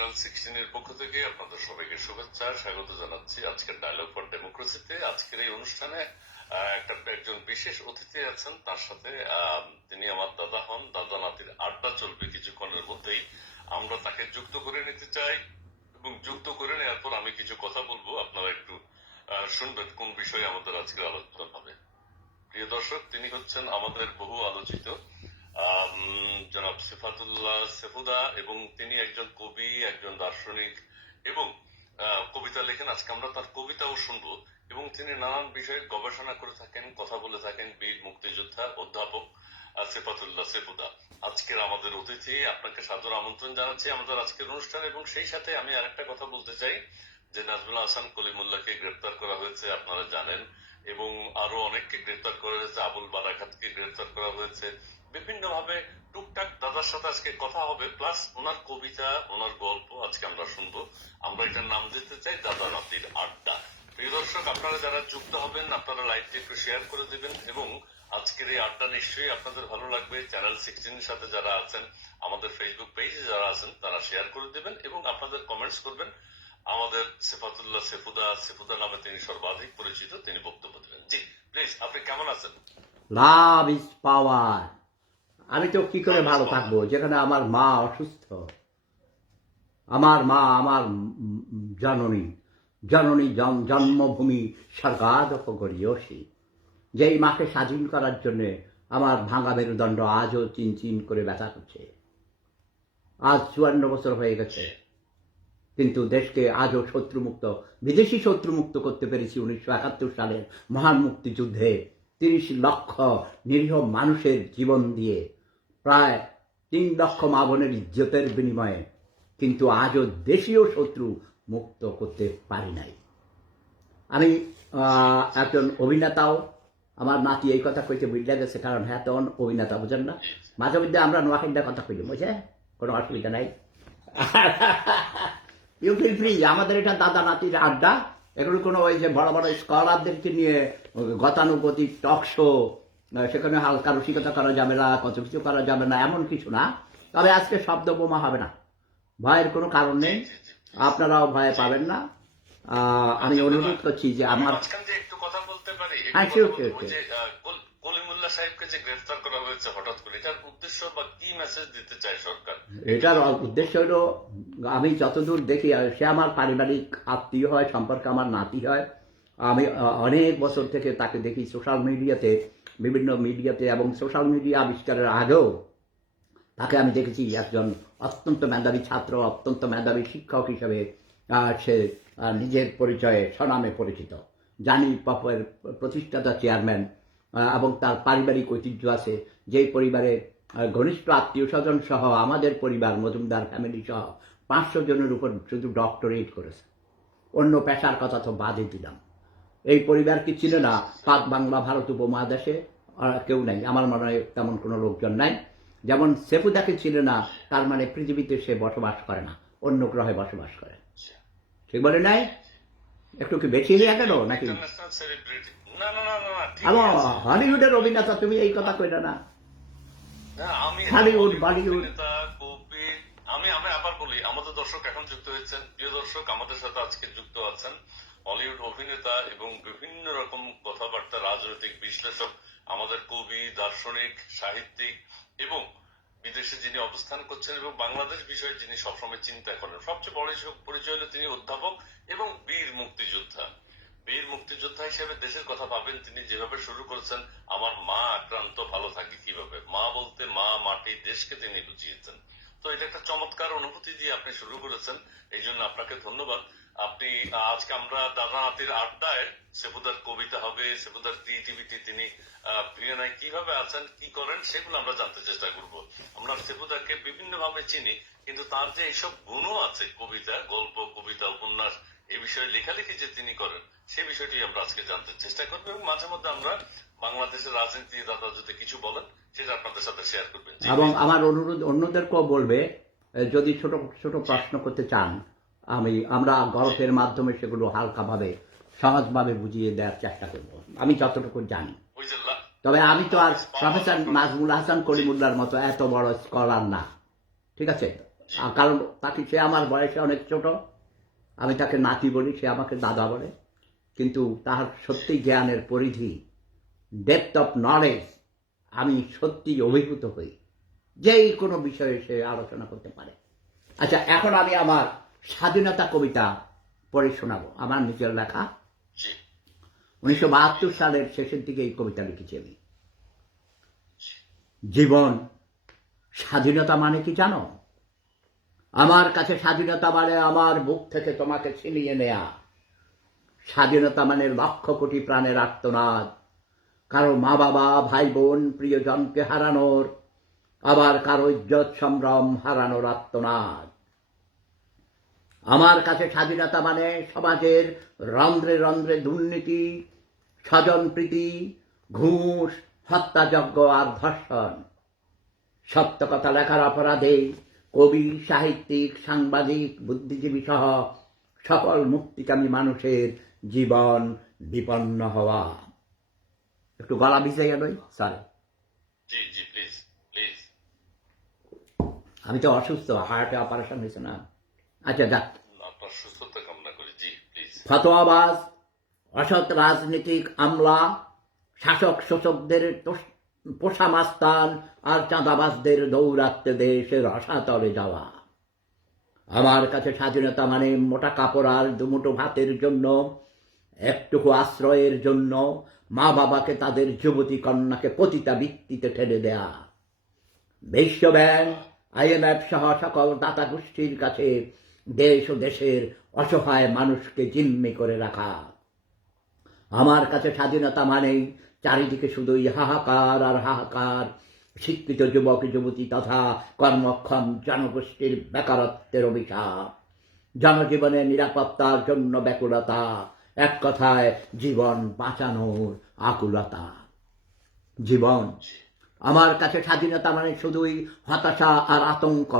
Channel 16 এর পক্ষ থেকে আপনাদের সবাইকে শুভেচ্ছা স্বাগত জানাচ্ছি আজকের ডায়লগ ফর ডেমোক্রেসিতে। আজকের এই অনুষ্ঠানে একজন বিশেষ অতিথি আছেন, তার সাথে তিনি আমার দাদা হন। দাদা নাতির আড্ডা চলবে কিছুক্ষণের মধ্যেই। আমরা তাকে যুক্ত করে নিতে চাই এবং যুক্ত করে নেওয়ার পর আমি কিছু কথা বলবো, আপনারা একটু শুনবেন কোন বিষয়ে আমাদের আজকের আলোচনা হবে। প্রিয় দর্শক, তিনি হচ্ছেন আমাদের বহু আলোচিত জনাব সিফাতুল্লাহ সেফুদা, এবং তিনি একজন কবি, একজন দার্শনিক এবং কবিতা লেখেন। আজকে আমরা তার কবিতাও শুনবো এবং তিনি নানান বিষয়ে গবেষণা করে থাকেন, কথা বলে থাকেন। বীর মুক্তিযোদ্ধা অধ্যাপক সিফাতুল্লাহ সেফুদা আজকের আমাদের অতিথি। আপনাকে সাদর আমন্ত্রণ জানাচ্ছি আমাদের আজকের অনুষ্ঠান। এবং সেই সাথে আমি আরেকটা কথা বলতে চাই যে নাজমুল হাসান কলিমুল্লাহকে গ্রেফতার করা হয়েছে, আপনারা জানেন, এবং আরো অনেককে গ্রেফতার করা হয়েছে। আবুল বারাকাতকে গ্রেফতার করা হয়েছে। বিভিন্ন ভাবে টুকটাক দাদার সাথে আজকে কথা হবে, প্লাস ওনার কবিতা, ওনার গল্প আজকে আমরা শুনবো। আমরা এটার নাম দিতে চাই দাদা নাতির আড্ডা। প্রিয় দর্শক, আপনারা যারা যুক্ত হবেন আপনারা লাইভটি একটু শেয়ার করে দিবেন এবং আজকের এই আড্ডা নিশ্চয়ই আপনাদের ভালো লাগবে। চ্যানেল 16 এর সাথে যারা আছেন, আমাদের ফেসবুক পেজে যারা আছেন, তারা শেয়ার করে দিবেন এবং আপনাদের কমেন্টস করবেন। আমাদের সিফাতুল্লাহ সেফুদা নামে তিনি সর্বাধিক পরিচিত, তিনি বক্তব্য দেবেন। জি প্লিজ, আপনি কেমন আছেন? লাভ ইজ পাওয়ার। আমি তো কি করে ভালো থাকবো যেখানে আমার মা অসুস্থ। আমার মা আমার জননী জননী জন্মভূমি স্বর্গাদপ করিয়সী। যেই মাকে স্বাধীন করার জন্য আমার ভাঙা মেরুদণ্ড আজও চিনচিন করে ব্যথা করছে। আজ 54 বছর হয়ে গেছে, কিন্তু দেশকে আজও শত্রুমুক্ত, বিদেশি শত্রুমুক্ত করতে পেরেছি 1971 সালের মহান মুক্তিযুদ্ধে 30 লক্ষ নিরীহ মানুষের জীবন দিয়ে, প্রায় 3 লক্ষ মা বোনের ইজ্জতের বিনিময়ে। কিন্তু আজও দেশীয় শত্রু মুক্ত করতে পারি নাই। আমি একজন অভিনেতাও। আমার নাতি এই কথা কইতে বুঝলে গেছে, কারণ হ্যাঁ তখন অভিনেতা, বুঝেন না, মাঝে মধ্যে আমরা নোয়াখালীর কথা কইলে বুঝে, কোনো অসুবিধা নাই। You feel free. আমাদের এটা দাদা নাতির আড্ডা। এগুলো কোনো ওই যে বড় বড় স্কলারদেরকে নিয়ে গতানুগতিক টক শো, সেখানে হালকা রসিকতা করা যাবে না, কত কিছু করা যাবে না, এমন কিছু না। তবে আজকে শব্দ বোমা হবে না, ভয়ের কোনো কারণ নেই, আপনারাও ভয় পাবেন না। আমি অনুরোধ করছি যে আমার একটু কথা বলতে পারি। হ্যাঁ, কলিমুল্লাহ সাহেবকে যে গ্রেফতার করা হয়েছে হঠাৎ করে, এটার উদ্দেশ্য বা কি মেসেজ দিতে চায় সরকার? এটার উদ্দেশ্য হলো, আমি যতদূর দেখি, সে আমার পারিবারিক আত্মীয় হয়, সম্পর্কে আমার নাতি হয়। আমি অনেক বছর থেকে তাকে দেখি সোশ্যাল মিডিয়াতে, বিভিন্ন মিডিয়াতে, এবং সোশ্যাল মিডিয়া আবিষ্কারের আগেও তাকে আমি দেখেছি একজন অত্যন্ত মেধাবী ছাত্র, অত্যন্ত মেধাবী শিক্ষক হিসেবে সে নিজের পরিচয়ে স্বনামে পরিচিত। জানি পপের প্রতিষ্ঠাতা চেয়ারম্যান, এবং তার পারিবারিক ঐতিহ্য আছে। যেই পরিবারে ঘনিষ্ঠ আত্মীয় স্বজন সহ আমাদের পরিবার, মজুমদার ফ্যামিলি সহ 500 জনের উপর শুধু ডক্টরেট করেছে। অন্য পেশার কথা তো বাদই দিলাম। এই পরিবার কি ছিল না পাক বাংলা ভারত উপমহাদেশে? কেউ নাই, আমার মনে হয় তেমন কোনো লোকজন নাই। যেমন সেফুদাকে ছিল না, তার মানে পৃথিবীতে সে বসবাস করে না, অন্য গ্রহে বসবাস করে। ঠিক বলে নাই? একটু কি বেশি হয়ে গেল নাকি? হলিউডের অভিনেতা, তুমি এই কথা কইলে না। হলিউড, বলিউড। আমি আবার বলি, আমাদের দর্শক এখন যুক্ত হয়েছেন। প্রিয় দর্শক, আমাদের সাথে আজকে যুক্ত আছেন হলিউড অভিনেতা এবং বিভিন্ন রকম কথাবার্তা, রাজনৈতিক বিশ্লেষক, আমাদের কবি, দার্শনিক, সাহিত্যিক, এবং বিদেশে যিনি অবস্থান করছেন এবং বাংলাদেশ বিষয়ে যিনি সবসময় চিন্তা করেন। সবচেয়ে বড় পরিচয় হলো তিনি অধ্যাপক এবং বীর মুক্তিযোদ্ধা। বীর মুক্তিযোদ্ধা হিসেবে দেশের কথা ভাবেন তিনি। যেভাবে শুরু করেছেন, আমার মা আক্রান্ত, ভালো থাকে কিভাবে, মা বলতে মা, মাটি, দেশকে তিনি বুঝিয়েছেন। তো এটা একটা চমৎকার অনুভূতি দিয়ে আপনি শুরু করেছেন, এই জন্য আপনাকে ধন্যবাদ। আপনি আজকে আমরা দাদা নাতির আড্ডায় সেফুদার কবিতা হবে, সেফুদার ক্রিয়েটিভিটি, তিনি প্রিয়ানায় কিভাবে আছেন, কি করেন, সেগুলো আমরা জানতে চেষ্টা করব। আমরা সেফুদাকে বিভিন্ন ভাবে চিনি, কিন্তু তার যে এইসব গুণও আছে, কবিতা, গল্প, কবিতা, উপন্যাস, এই বিষয়ে লেখালেখি যে তিনি করেন, সেই বিষয়টি আমরা আজকে জানতে চেষ্টা করবো। এবং মাঝে মধ্যে আমরা বাংলাদেশের রাজনীতি দাদা যদি কিছু বলেন সেটা আপনাদের সাথে শেয়ার করবেন। এবং আমার অনুরোধ অন্যদেরকেও বলবে, যদি ছোট ছোট প্রশ্ন করতে চান, আমরা গল্পের মাধ্যমে সেগুলো হালকাভাবে, সহজভাবে বুঝিয়ে দেওয়ার চেষ্টা করব, আমি যতটুকু জানি। তবে আমি তো আর প্রফেসর নাজমুল হাসান কলিমুল্লাহর মতো এত বড় স্কলার না, ঠিক আছে? কারণ তাকে সে আমার বয়সে অনেক ছোট, আমি তাকে নাতি বলি, সে আমাকে দাদা বলে, কিন্তু তার সত্যি জ্ঞানের পরিধি, ডেপথ অফ নলেজ, আমি সত্যি অভিভূত হই। যেই কোনো বিষয়ে সে আলোচনা করতে পারে। আচ্ছা, এখন আমি আমার স্বাধীনতা কবিতা পড়ে শোনাবো, আমার নিজের লেখা। 1972 সালের শেষের দিকে এই কবিতা লিখেছি আমি। জীবন স্বাধীনতা মানে কি জানো? আমার কাছে স্বাধীনতা মানে আমার বুক থেকে তোমাকে ছিনিয়ে নেয়া। স্বাধীনতা মানে লক্ষ কোটি প্রাণের আর্তনাদ, কারো মা বাবা, ভাই বোন, প্রিয়জনকে হারানোর, আবার কারো ইজ্জত সম্ভ্রম হারানোর আর্তনাদ। আমার কাছে স্বাধীনতা মানে সমাজের রন্ধ্রে রন্ধ্রে দুর্নীতি, স্বজনপ্রীতি, ঘুষ, হত্যাযজ্ঞ আর ধর্ষণ। সত্য কথা লেখার অপরাধে কবি, সাহিত্যিক, সাংবাদিক, বুদ্ধিজীবী সহ সকল মুক্তিকামী মানুষের জীবন বিপন্ন হওয়া। একটু গলা ভিজে গেল, সরি। আমি তো অসুস্থ, হার্টে অপারেশন হয়েছে না। আচ্ছা, যাক। আপনার সুস্থতা কামনা করি। জি প্লিজ। ফতোয়াবাজ, অসৎ রাজনীতিক আমলা, শাসক শোষকদের পোষা মাস্তান আর চাঁদাবাজদের দৌরাত্মে দেশের রসাতলে যাওয়া। আমার কাছে স্বাধীনতা মানে মোটা কাপড় আর দুমুঠো ভাতের জন্য, একটুকু আশ্রয়ের জন্য মা বাবাকে তাদের যুবতী কন্যাকে পতিতাবৃত্তিতে ঠেলে দেয়া। বিশ্ব ব্যাংক, IMF সহ সকল দাতা গোষ্ঠীর কাছে দেশ ও দেশের অসহায় মানুষকে জিম্মি করে রাখা। আমার কাছে স্বাধীনতা মানেই চারিদিকে শুধুই হাহাকার আর হাহাকার, শিক্ষিত যুবক যুবতী তথা কর্মক্ষম জনগোষ্ঠীর বেকারত্বের অভিশাপ, জনজীবনের নিরাপত্তার জন্য ব্যাকুলতা, এক কথায় জীবন বাঁচানোর আকুলতা। জীবন আমার কাছে স্বাধীনতা মানে শুধুই হতাশা আর আতঙ্ক।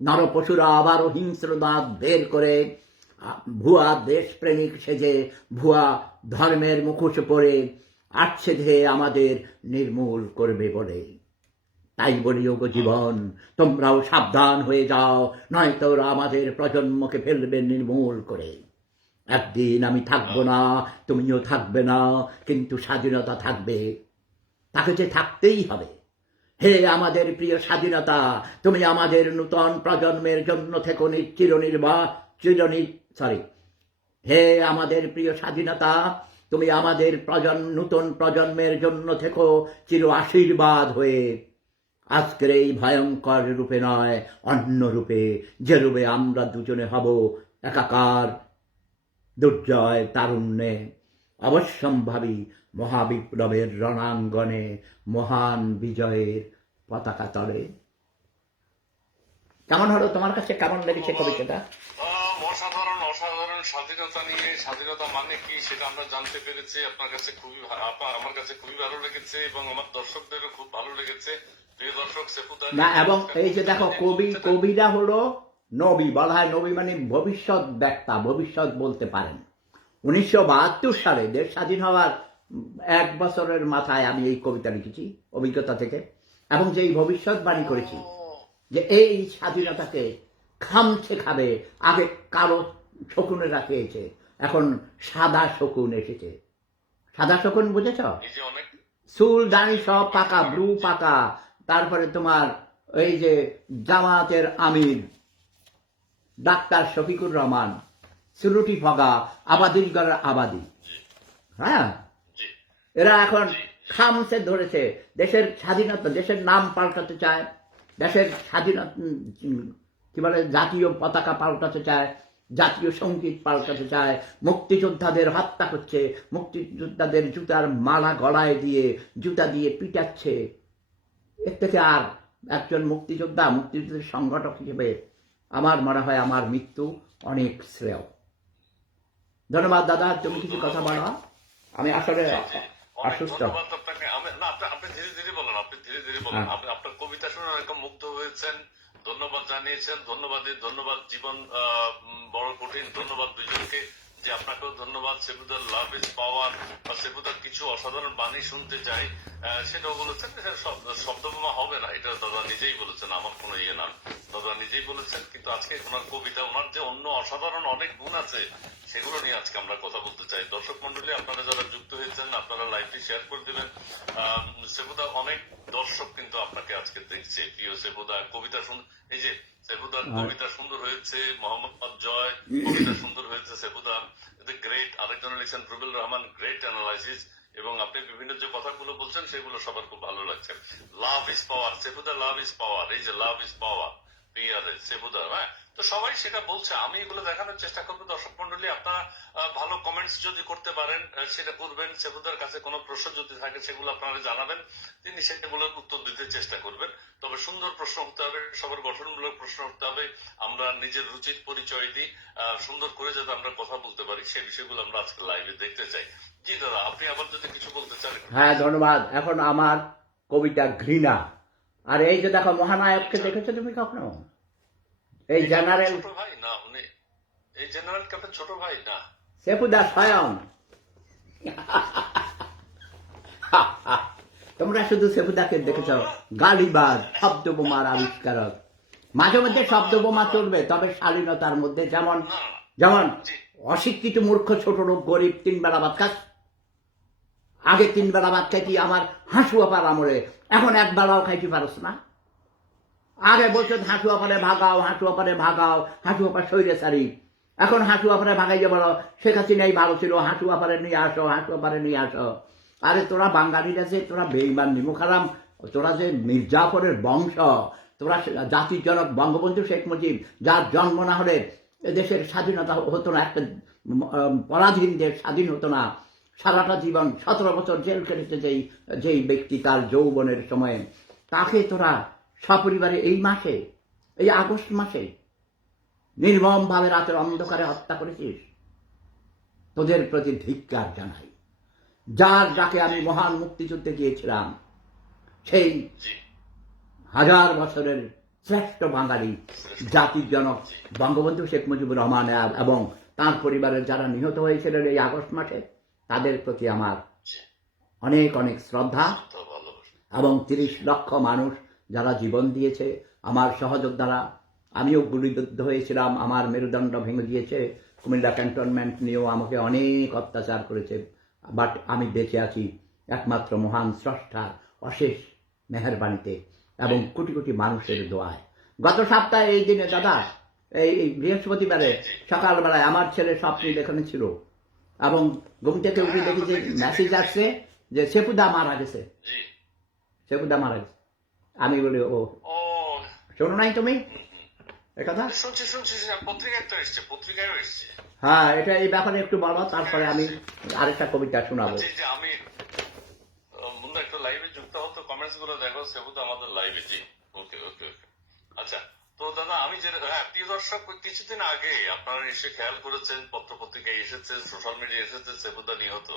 নরপশুরা আবারও হিংস্র দাঁত বের করে ভুয়া দেশপ্রেমিক সেজে, ভুয়া ধর্মের মুখোশ পরে আসছে ধেয়ে আমাদের নির্মূল করবে বলে। তাই বলি, ওগো জীবন, তোমরাও সাবধান হয়ে যাও, নয়তো ওরা আমাদের প্রজন্মকে ফেলবে নির্মূল করে। একদিন আমি থাকবো না, তুমিও থাকবে না, কিন্তু স্বাধীনতা থাকবে। তাকে যে থাকতেই হবে। হে আমাদের প্রিয় স্বাধীনতা, তুমি আমাদের নূতন প্রজন্মের জন্য থেকো হে আমাদের প্রিয় স্বাধীনতা, তুমি আমাদের নূতন প্রজন্মের জন্য থেকো চির আশীর্বাদ হয়ে। আজকের এই ভয়ঙ্কর রূপে নয়, অন্য রূপে, যে রূপে আমরা দুজনে হব একাকার, দুর্জয় তারুণ্যে, অবশ্যম্ভাবী মহাবিপ্লবের রণাঙ্গনে, মহান বিজয়ের পতাকা তলে। কেমন হলো তোমার কাছে? কেমন লেগেছে কবিতাটা? অসাধারণ অসাধারণ। স্বাধীনতা নিয়ে, স্বাধীনতা মানে কি সেটা আমরা জানতে পেরেছি। আপনার কাছে খুবই, আমার কাছে খুবই ভালো লেগেছে এবং আমার দর্শকদেরও খুব ভালো লেগেছে। প্রিয় দর্শক, সেফুদ্দার না, এবং এই যে দেখো, কবিরা হলো নবী, বলা হয় নবী মানে ভবিষ্যৎ ব্যক্তা, ভবিষ্যৎ বলতে পারেন। 1972 সালে দেশ স্বাধীন হওয়ার 1 বছরের মাথায় আমি এই কবিতা লিখেছি অভিজ্ঞতা থেকে, এবং যে এই ভবিষ্যৎবাণী করেছি যে এই স্বাধীনতাকে খামছে খাবে। আগে কালো শকুনেরা খেয়েছে, এখন সাদা শকুন এসেছে। সাদা শকুন বুঝেছ? চুল দাড়ি সব পাকা, ব্রু পাকা, তারপরে তোমার এই যে জামাতের আমির ডাক্তার শফিকুর রহমান, সুরুটি ফগা, আবাদির গড়ের আবাদি, হ্যাঁ, এরা এখন খামছে ধরেছে। দেশের স্বাধীনতা, দেশের নাম পাল্টাতে চায়, দেশের স্বাধীনতা কি বলে, জাতীয় পতাকা পাল্টাতে চায়, জাতীয় সঙ্গীত পাল্টাতে চায়, মুক্তিযোদ্ধাদের হত্যা করছে, মুক্তিযোদ্ধাদের জুতার মালা গলায় দিয়ে জুতা দিয়ে পিটাচ্ছে। এর থেকে আর একজন মুক্তিযোদ্ধাদের সংগঠক হিসেবে আমার মনে হয় আমার মৃত্যু অনেক শ্রেয়। ধন্যবাদ দাদা, তুমি কিছু কথা বলো। আমি আসলে অসুস্থ। আপনি ধীরে ধীরে বলেন, আপনি ধীরে ধীরে বলেন। আপনার কবিতা শুনে অনেক মুগ্ধ হয়েছেন, ধন্যবাদ জানিয়েছেন। ধন্যবাদ জীবন বড় কঠিন। ধন্যবাদ দুজনকে, যে আপনাকেও ধন্যবাদ। সেফুদ্দার লাভ ইজ পাওয়ার বা সেফুদ্দার কিছু অসাধারণ বাণী শুনতে চাই। সেটাও বলেছেন যে শব্দবোমা হবে না, এটা দাদা নিজেই বলেছেন, আমার কোনো ইয়ে না, দাদা নিজেই বলেছেন। কিন্তু আজকে ওনার কবিতা, ওনার যে অন্য অসাধারণ অনেক গুণ আছে, সেগুলো নিয়ে আজকে আমরা কথা বলতে চাই। দর্শক মন্ডলী, আপনারা যারা যুক্ত হয়েছেন, আপনারা লাইভটি শেয়ার করে দিবেন। সেবুদা, অনেক দর্শক কিন্তু আপনাকে আজকে দেখছে। প্রিয় সেবুদা, কবিতা সুন্দর, এই যে সেবুদার কবিতা সুন্দর হয়েছে, মোহাম্মদ জয় কবিতা সুন্দর হয়েছে, সেবুদা গ্রেট। আরেকজন লিখছেন রুবেল রহমান, গ্রেট অ্যানালাইসিস, এবং আপনি বিভিন্ন যে কথাগুলো বলছেন সেগুলো সবার খুব ভালো লাগছে। লাভ ইজ পাওয়ার, সেবুদা, লাভ ইজ পাওয়ার, এই যে লাভ ইজ পাওয়ার সেবুদা, হ্যাঁ। তো সবাই সেটা বলছে, আমি এগুলো দেখানোর চেষ্টা করবো। দর্শক মন্ডলী, আপনারা ভালো কমেন্টস যদি করতে পারেন সেটা করবেন। সেবুদার কাছে কোনো প্রশ্ন যদি থাকে সেগুলো আপনারা জানাবেন, তিনি সেগুলোর উত্তর দিতে চেষ্টা করবেন। তবে সুন্দর প্রশ্ন হতে হবে, সবার গঠনমূলক প্রশ্ন হতে হবে। আমরা নিজের রুচির পরিচয় দিই, সুন্দর করে যাতে আমরা কথা বলতে পারি, সেই বিষয়গুলো আমরা আজকে লাইভে দেখতে চাই। জি দাদা, আপনি আবার যদি কিছু বলতে চান। হ্যাঁ, ধন্যবাদ। এখন আমার কবিতা ঘৃণা। আর এই যে দেখো, মহানায়ককে দেখেছো তুমি কখনো? এই জেনারেল ছোট ভাই না উনি, এই জেনারেল ক্যাপ্টেন ছোট ভাই না, সেফুদা স্বয়ং। তোমরা শুধু সেফুদাকে দেখেছ গালিবাজ, শব্দ বোমার আবিষ্কারক। মাঝে মধ্যে শব্দ বোমা চলবে, তবে শালীনতার মধ্যে। যেমন যেমন অশিক্ষিত মূর্খ ছোট লোক গরিব 3 বেলা ভাত খাস। আগে 3 বেলা ভাত খাইতি আমার হাসুয়া পার আমলে, এখন 1 বেলাও খাইতে পারস না। আগে বলছো হাসুয়া পারে ভাগাও, হাসুয়া পারে ভাগাও, হাসুয়া পার শরীরে সারি। এখন হাসুয়া পারে ভাগাইতে বলো শেখ হাসিনাই ভালো ছিল, হাসুয়া পারে নিয়ে আসো, হাসুয়া পারে নিয়ে আসো। আরে তোরা বাঙালিরা যে তোরা বেঈমান নিমুখারাম, তোরা যে মির্জাফরের বংশ, তোরা জাতির জনক বঙ্গবন্ধু শেখ মুজিব, যার জন্ম না হলে এদেশের স্বাধীনতা হতো না, একটা পরাধীন দেশ স্বাধীন হতো না। সারাটা জীবন 17 বছর জেল কেটেছে যেই ব্যক্তি তার যৌবনের সময়ে, তাকে তোরা সপরিবারে এই মাসে, এই আগস্ট মাসে নির্মমভাবে রাতের অন্ধকারে হত্যা করেছিস। তোদের প্রতি ধিক্কার জানাই। যার ডাকে আমি মহান মুক্তিযুদ্ধে গিয়েছিলাম, সেই 1000 বছরের শ্রেষ্ঠ বাঙালি জাতির জনক বঙ্গবন্ধু শেখ মুজিবুর রহমান এবং তার পরিবারের যারা নিহত হয়েছিলেন এই আগস্ট মাসে, তাদের প্রতি আমার অনেক অনেক শ্রদ্ধা। এবং 30 লক্ষ মানুষ যারা জীবন দিয়েছে আমার সহযোদ্ধারা, আমিও গুলিবিদ্ধ হয়েছিলাম, আমার মেরুদণ্ড ভেঙে দিয়েছে। কুমিল্লা ক্যান্টনমেন্ট নিয়েও আমাকে অনেক অত্যাচার করেছে, বাট আমি বেঁচে আছি একমাত্র মহান স্রষ্টার অশেষ মেহেরবানিতে এবং কোটি কোটি মানুষের দোয়ায়। গত সপ্তাহে এই দিনে দাদা, এই বৃহস্পতিবারে সকালবেলায় আমার ছেলে স্বপ্নে এখানে ছিল, এবং ঘুম থেকে উঠে দেখি যে মেসেজ আসছে যে সেফুদা মারা গেছে, সেফুদা মারা গেছে। আমি বলি ও শোনো নাই তুমি একথা? হ্যাঁ, এটা এই ব্যাপারে একটু বলো, তারপরে আমি আরেকটা কবিতা শোনাবো। আমি মুন্না একটা লাইভে যুক্ত হতো, কমেন্টস গুলো দেখো সেবুদা আমাদের লাইভে। জি, ওকে ওকে ওকে। আচ্ছা, তো দাদা আমি যে, হ্যাঁ প্রিয় দর্শক, কিছুদিন আগে আপনারা নিশ্চয়ই খেয়াল করেছেন, পত্র পত্রিকায় এসেছে, সোশ্যাল মিডিয়া এসেছে, সেবুদা নিহত,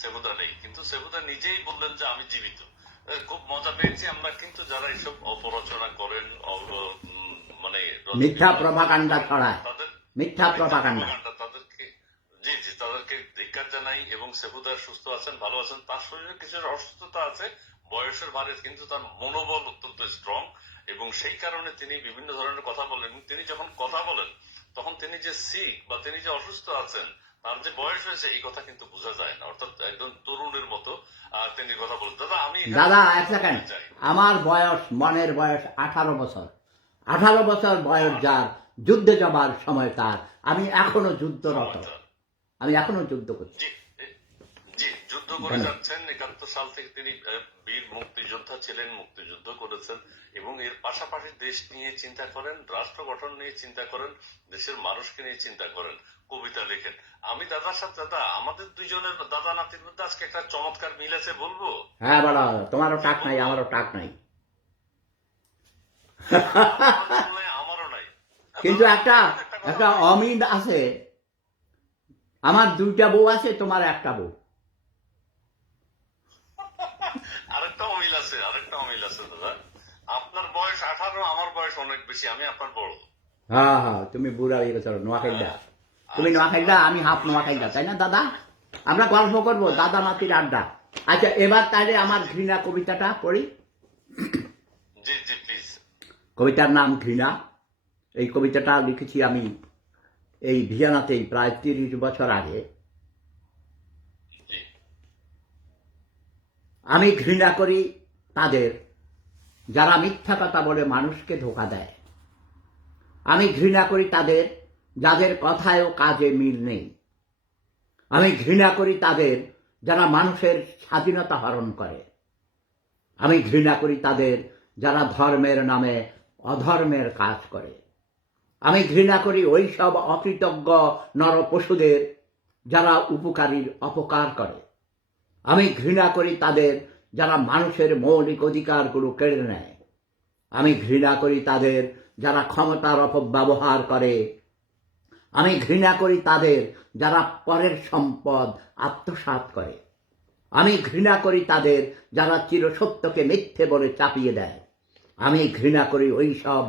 সেবুদা নেই। কিন্তু সেবুদা নিজেই বললেন যে আমি জীবিত। খুব মজা পেয়েছি আমরা। কিন্তু যারা এইসব অপরচনা করেন, মানে মিথ্যা প্রপাগান্ডা ছড়ায়, মিথ্যা প্রপাগান্ডা, তাদেরকে জি জি তাদেরকে ধিক্কার জানাই। এবং সেবুদার সুস্থ আছেন, ভালো আছেন, তার শরীরে কিছু অসুস্থতা আছে বয়সের ভারে, কিন্তু তার মনোবল অত্যন্ত স্ট্রং, এবং সেই কারণে তিনি বিভিন্ন ধরনের কথা বলেন। তিনি যখন কথা বলেন তখন তিনি যে সিক বা তিনি যে অসুস্থ আছেন, তার যে বয়স হয়েছে এই কথা কিন্তু বোঝা যায় না, অর্থাৎ একদম তরুণের মতো তিনি কথা বলেন। দাদা এক সেকেন্ড, আমার বয়স, মনের বয়স 18 বছর। 18 বছর বয়স যার, যুদ্ধে যাবার সময় তার, আমি এখনো যুদ্ধরত, আমি এখনো যুদ্ধ করছি। জি, যুদ্ধ করে যাচ্ছেন। 71 সাল থেকে তিনি বীর মুক্তিযোদ্ধা ছিলেন, মুক্তিযুদ্ধ করেছেন, এবং এর পাশাপাশি দেশ নিয়ে চিন্তা করেন, রাষ্ট্র গঠন নিয়ে চিন্তা করেন, দেশের মানুষকে নিয়ে চিন্তা করেন, কবিতা লেখেন। আমি দাদার সাথে, দাদা আমাদের দুইজনের দাদা নাতির মধ্যে আজকে একটা চমৎকার মিল আছে, বলবো? হ্যাঁ বলো, তোমারও টাক নাই, আমারও টাক নাই, আমারও নাই, কিন্তু একটা অমিল আছে। আমার 2টা বউ আছে, তোমার একটা বউ। আরেকটা অমিল আছে, আরেকটা অমিল আছে দাদা। আপনার বয়স 18, আমার বয়স অনেক বেশি, আমি আপনার বড়। হ্যাঁ হ্যাঁ, তুমি বুড়া হয়ে গেছো, নোয়াখাইদা, তুমি নোয়াখাইদা, আমি হাফ নোয়াখাইদা, তাই না দাদা? আমরা গল্প করবো, দাদা নাতির আড্ডা। আচ্ছা, এবার তাহলে আমার ঘৃণা কবিতাটা পড়ি। জি জি প্লিজ। কবিতার নাম ঘৃণা। এই কবিতাটা লিখেছি আমি এই ভিয়েনাতেই প্রায় 30 বছর আগে। জি আমি ঘৃণা করি তাদের যারা মিথ্যা কথা বলে মানুষকে ধোঁকা দেয়। আমি ঘৃণা করি তাদের যাদের কথায় ও কাজে মিল নেই। আমি ঘৃণা করি তাদের যারা মানুষের স্বাধীনতা হরণ করে। আমি ঘৃণা করি তাদের যারা ধর্মের নামে অধর্মের কাজ করে। আমি ঘৃণা করি ওই সব অকৃতজ্ঞ নরপশুদের যারা উপকারীর অপকার করে। আমি ঘৃণা করি তাদের যারা মানুষের মৌলিক অধিকারগুলো কেড়ে নেয়। আমি ঘৃণা করি তাদের যারা ক্ষমতার অপব্যবহার করে। আমি ঘৃণা করি তাদের যারা পরের সম্পদ আত্মসাৎ করে। আমি ঘৃণা করি তাদের যারা চিরসত্যকে মিথ্যে বলে চাপিয়ে দেয়। আমি ঘৃণা করি ওই সব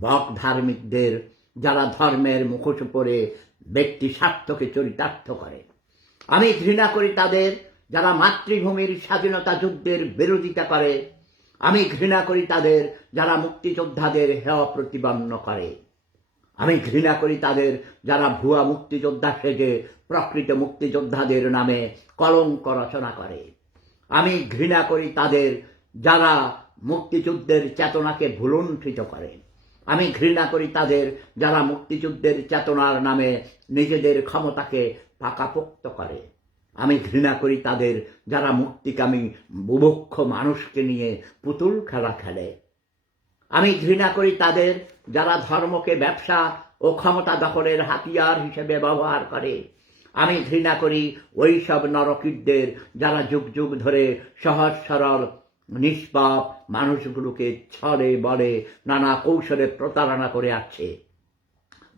বক ধার্মিকদের যারা ধর্মের মুখোশ পরে ব্যক্তি স্বার্থকে চরিতার্থ করে। আমি ঘৃণা করি তাদের যারা মাতৃভূমির স্বাধীনতা যুদ্ধের বিরোধিতা করে। আমি ঘৃণা করি তাদের যারা মুক্তিযোদ্ধাদের হেয় প্রতিপন্ন করে। আমি ঘৃণা করি তাদের যারা ভুয়া মুক্তিযোদ্ধা সেজে প্রকৃত মুক্তিযোদ্ধাদের নামে কলঙ্ক রচনা করে। আমি ঘৃণা করি তাদের যারা মুক্তিযুদ্ধের চেতনাকে ভুলুণ্ঠিত করে। আমি ঘৃণা করি তাদের যারা মুক্তিযুদ্ধের চেতনার নামে নিজেদের ক্ষমতাকে পাকাপোক্ত করে। আমি ঘৃণা করি তাদের যারা মুক্তিকামী বুভুক্ষ মানুষকে নিয়ে পুতুল খেলা খেলে। আমি ঘৃণা করি তাদের যারা ধর্মকে ব্যবসা ও ক্ষমতা দখলের হাতিয়ার হিসেবে ব্যবহার করে। আমি ঘৃণা করি ওই সব নরকিডদের যারা যুগ যুগ ধরে সহজ সরল নিষ্পাপ মানুষগুলোকে ছলে বলে নানা কৌশলে প্রতারণা করে আসছে,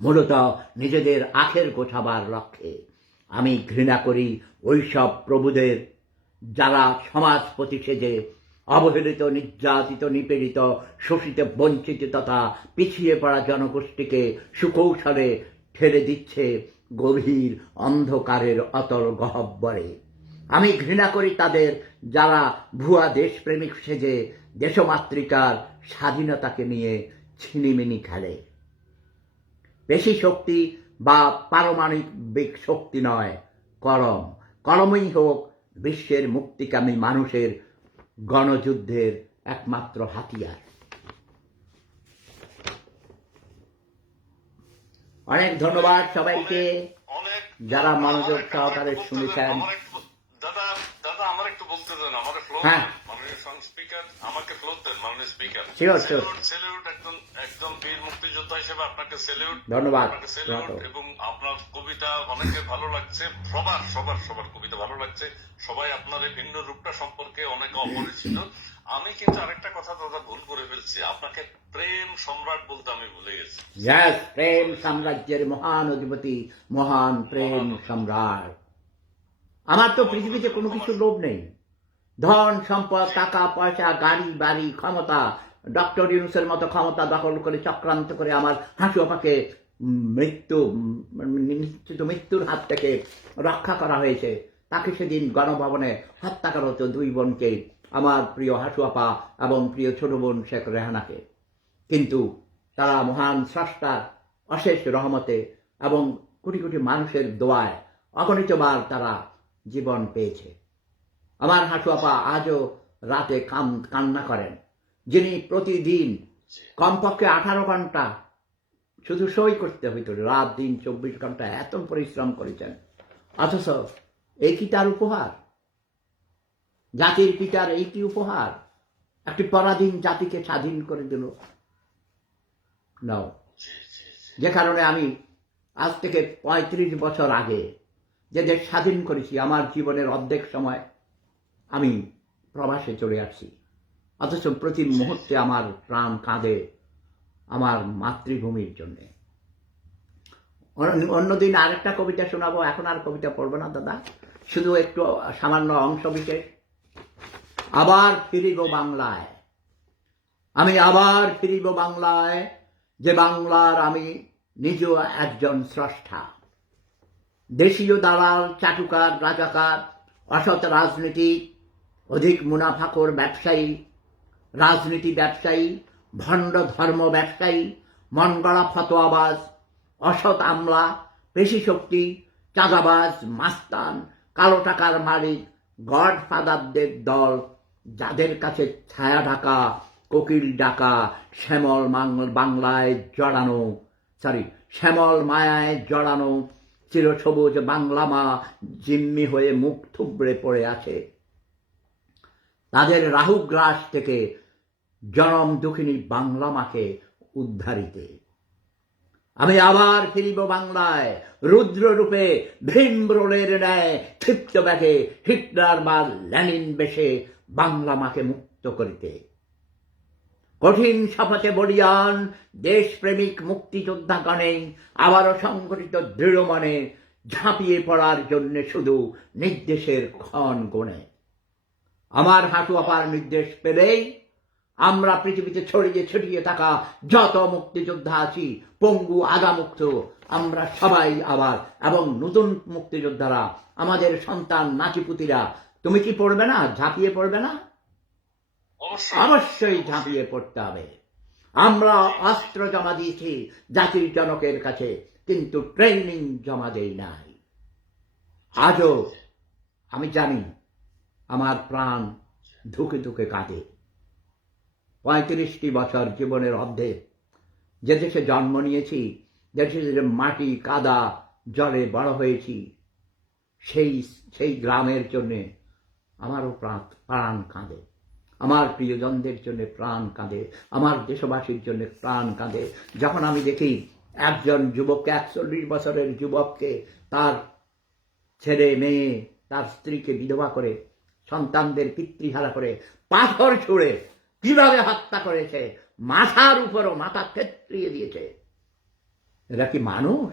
মূলত নিজেদের আখের গোছাবার লক্ষ্যে। আমি ঘৃণা করি ওই সব প্রভুদের যারা সমাজপতি সেজে অবহেলিত, নির্যাতিত, নিপীড়িত, শোষিত, বঞ্চিত তথা পিছিয়ে পড়া জনগোষ্ঠীকে সুকৌশলে ঠেলে দিচ্ছে গভীর অন্ধকারের অতল গহ্বরে। আমি ঘৃণা করি তাদের যারা ভুয়া দেশপ্রেমিক সেজে দেশমাতৃকার স্বাধীনতাকে নিয়ে ছিনিমিনি খেলে। পেশি শক্তি বা পারমাণবিক শক্তি নয়, কলম। কলমই হোক বিশ্বের মুক্তিকামী মানুষের গণযুদ্ধের একমাত্র হাতিয়ার। অনেক ধন্যবাদ সবাইকে অনেক যারা আমার মনোযোগ একটা- সহকারে আমার একটু বলতে শুনেছেন। দেন, আমার একটু- দাদা দাদা আমার একটু বলতে দেন, আমার ফ্লো হ্যাঁ। মাননীয় স্পিকার আমাকে ফ্লো দেন মাননীয় স্পিকার। Sure, sure. সেলিউট একদম একদম বীর মুক্তিযোদ্ধা হিসেবে আপনাকে সেলিউট। ধন্যবাদ। আপনাকে সেলিউট এবং আপনার কবিতা অনেকে ভালো লাগছে, সবার সবার সবার কবিতা ভালো লাগছে। সবাই আপনার এই ভিন্ন রূপটা সম্পর্কে অনেক অপরিচিত। আমি কিন্তু আরেকটা কথা দাদা ভুল করে ফেলছি, আপনাকে প্রেম সম্রাট বলতে আমি ভুলে গেছি। Yes, প্রেম সাম্রাজ্যের মহান অধিপতি, মহান প্রেম সম্রাট। আমার তো পৃথিবীতে কোনো কিছু লোভ নেই। ধন সম্পদ, টাকা পয়সা, গাড়ি বাড়ি, ক্ষমতা, ডক্টর ইউনুসের মতো ক্ষমতা দখল করে চক্রান্ত করে আমার হাসুয়াপাকে নিশ্চিত মৃত্যুর হাত থেকে রক্ষা করা হয়েছে। তাকে সেদিন গণভবনে হত্যা করা হতো, দুই বোনকে, আমার প্রিয় হাসুয়াপা এবং প্রিয় ছোট বোন শেখ রেহানাকে। কিন্তু তারা মহান স্রষ্টার অশেষ রহমতে এবং কোটি কোটি মানুষের দোয়ায় অগণিতবার তারা জীবন পেয়েছে। আমার হাসুয়াপা আজও রাতে কান্না করেন, যিনি প্রতিদিন কমপক্ষে 18 ঘন্টা শুধু সই করতে হইত, রাত দিন 24 ঘন্টা এত পরিশ্রম করেছেন। অথচ এই কি তার উপহার? জাতির পিতার এই কি উপহার? একটি পরাধীন জাতিকে স্বাধীন করে দিল। নাও, যে কারণে আমি আজ থেকে 35 বছর আগে যে দেশ স্বাধীন করেছি, আমার জীবনের অর্ধেক সময় আমি প্রবাসে চলে আসছি। অথচ প্রতি মুহূর্তে আমার প্রাণ কাঁদে আমার মাতৃভূমির জন্যে। অন্যদিন আরেকটা কবিতা শোনাবো, এখন আর কবিতা পড়বো না দাদা, শুধু একটু সামান্য অংশ বিশেষ। আবার ফিরিব বাংলায়, আমি আবার ফিরিব বাংলায়, যে বাংলার আমি নিজেও একজন স্রষ্টা। দেশীয় দালাল, চাটুকার, রাজাকার, অসৎ রাজনীতিক অধিক মুনাফাখোর ব্যবসায়ী, রাজনীতি ব্যবসায়ী, ভণ্ড ধর্ম ব্যবসায়ী, মনগড়া ফতোয়াবাজ, অসৎ আমলা, পেশিশক্তি, চাঁদাবাজ, মাস্তান, কালো টাকার মালিক, গডফাদারদের দল, যাদের কাছে ছায়া ঢাকা, কোকিল ডাকা, বাংলায় জড়ানো শ্যামল মায়ায় জড়ানো চিরসবুজ বাংলা মা জিম্মি হয়ে মুখ থুবড়ে পড়ে আছে। তাদের রাহুগ্রাস থেকে জনম দুঃখিনী বাংলা মাকে উদ্ধারিতে আমি আবার ফিরিব বাংলায়, রুদ্র রূপে ভীমরোলের ন্যায় ক্ষিপ্ত ব্যাগে হিটলার বা লেনিন বেশে বাংলা মাকে মুক্ত করিতে। কঠিন শপথে বলিয়ান দেশপ্রেমিক মুক্তিযোদ্ধাগণে আবারও সংগঠিত দৃঢ় মনে ঝাঁপিয়ে পড়ার জন্য শুধু নির্দেশের ক্ষণ গুণে। আমার হাঁটু আপার নির্দেশ পেলেই আমরা পৃথিবীতে ছড়িয়ে ছিটিয়ে থাকা যত মুক্তিযোদ্ধা আছি, পঙ্গু আগামুক্ত, আমরা সবাই আবার, এবং নতুন মুক্তিযোদ্ধারা, আমাদের সন্তান নাতিপুতিরা, তুমি কি পড়বে না? ঝাঁপিয়ে পড়বে না? অবশ্যই ঝাঁপিয়ে পড়তে হবে। আমরা অস্ত্র জমা দিয়েছি জাতির জনকের কাছে, কিন্তু ট্রেনিং জমা দেই নাই। আজও আমি জানি আমার প্রাণ ধুকে ধুকে কাঁদে। 35টি বছর জীবনের অর্ধেক যে দেশে জন্ম নিয়েছি, দেশে মাটি কাদা জলে বড় হয়েছি, সেই গ্রামের জন্যে আমারও প্রাণ কাঁদে, আমার প্রিয়জনদের জন্য প্রাণ কাঁদে, আমার দেশবাসীর জন্য প্রাণ কাঁদে। যখন আমি দেখি একজন যুবককে, 41 বছরের যুবককে তার ছেলে মেয়ে, তার স্ত্রীকে বিধবা করে, সন্তানদের পিতৃহারা করে, পাথর ছুঁড়ে কিভাবে হত্যা করেছে, মাথার উপরও মাথা থেতলিয়ে দিয়েছে, এরা কি মানুষ?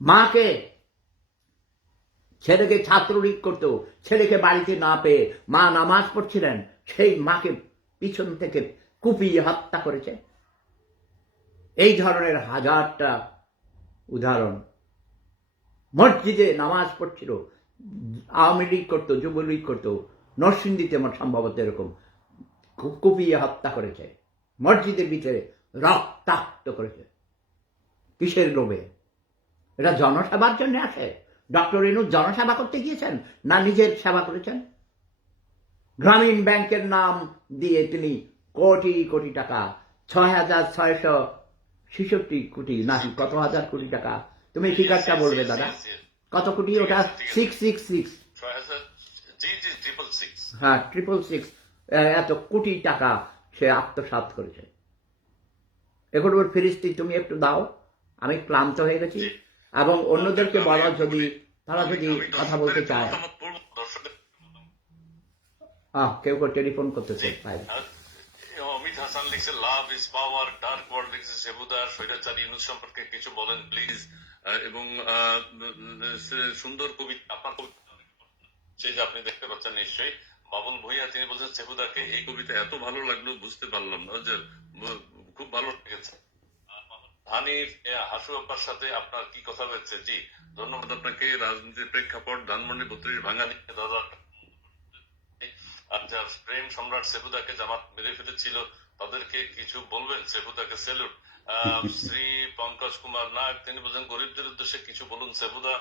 মাকে, ছেলেকে ছাত্রলীগ করতো, ছেলেকে বাড়িতে না পেয়ে মা নামাজ পড়ছিলেন, সেই মাকে পিছন থেকে কুপিয়ে হত্যা করেছে। এই ধরনের হাজারটা উদাহরণ। মসজিদে নামাজ পড়ছিল, আওয়ামী লীগ করতো, যুবলীগ করতো, নরসিংদীতে আমার সম্ভবত এরকম কুপিয়ে হত্যা করেছে, মসজিদের ভিতরে রক্তাক্ত করেছে। কিসের লোভে? এটা জনসেবার জন্য আসে? ডক্টর ইনু জনসেবা করতে গিয়েছেন না নিজের সেবা করেছেন? গ্রামীণ ব্যাংকের নাম দিয়ে তিনি কোটি কোটি টাকা, 6,666 কোটি নাকি কত হাজার কোটি টাকা, তুমি ফিগারটা বলবে দাদা, কত কোটি ওটা? 666, হ্যাঁ 666, এত কোটি টাকা সে আত্মসাৎ করেছে। এগুলোর ফিরিস্তি তুমি একটু দাও, আমি ক্লান্ত হয়ে গেছি। এবং অন্যদেরকে বলা, যদি তারা যদি কথা বলতে চায়। কেউ টেলিফোন করতেছে। অমিত হাসান লিখছে লাভ ইজ পাওয়ার, ডার্ক ওয়ার্ল্ড লিখছে সেবুদার স্বৈরাচারী ইউনুস সম্পর্কে কিছু বলেন প্লিজ। এবং সুন্দর কবিতা, আপনার কবিতা সেই যে আপনি দেখতে পাচ্ছেন নিশ্চয়ই। বাবুল ভুঁইয়া তিনি বলছেন সেবুদাকে এই কবিতা এত ভালো লাগলো বুঝতে পারলাম না, যে খুব ভালো লেগেছে। ধানির হাসু আপার সাথে আপনার কি কথা হয়েছে? জি ধন্যবাদ আপনাকে। রাজনীতির প্রেক্ষাপট, ধানমন্ডি 32 ভাঙা নিয়ে দাদা, আচ্ছা প্রেম সম্রাট সেবুদাকে জামাত মেরে ফেলেছিল, তাদেরকে কিছু বলবেন? সেবুদাকে স্যালুট। শ্রী পঙ্কজ কুমার নাগ তিনি বলছেন গরিবদের উদ্দেশ্যে কিছু বলুন সেবুদা।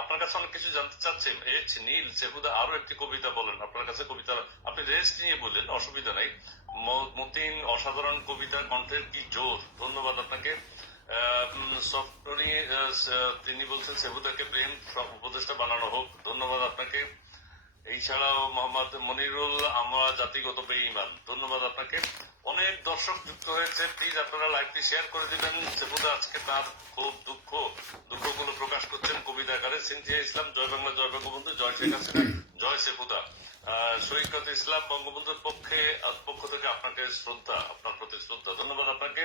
আপনার কাছে অনেক কিছু জানতে চাচ্ছেন। এইচ নীল, সেবুদা আরো একটি কবিতা বলেন, আপনার কাছে কবিতা, আপনি রেস্ট নিয়ে বললেন, অসুবিধা নাই। মতিন, অসাধারণ কবিতা, কণ্ঠের কি জোর, ধন্যবাদ আপনাকে। সফটরি তিনি বলছেন সেবুদাকে প্রেম উপদেষ্টা বানানো হোক, ধন্যবাদ আপনাকে। এছাড়াও মোহাম্মদ মনিরুল, আমরা জাতিগত বেঈমান, ধন্যবাদ আপনাকে। অনেক দর্শক যুক্ত হয়েছে, প্লিজ আপনারা লাইভটি শেয়ার করে দিবেন। সেবুদা আজকে তার খুব দুঃখগুলো প্রকাশ করছেন কবিতা আকারে। সিনথিয়া ইসলাম, জয় বাংলা, জয় বঙ্গবন্ধু, জয় শেখ হাসিনা, জয় সেবুদা। সৈকত ইসলাম, বঙ্গবন্ধুর পক্ষ থেকে আপনাকে শ্রদ্ধা, আপনার প্রতি শ্রদ্ধা, ধন্যবাদ আপনাকে।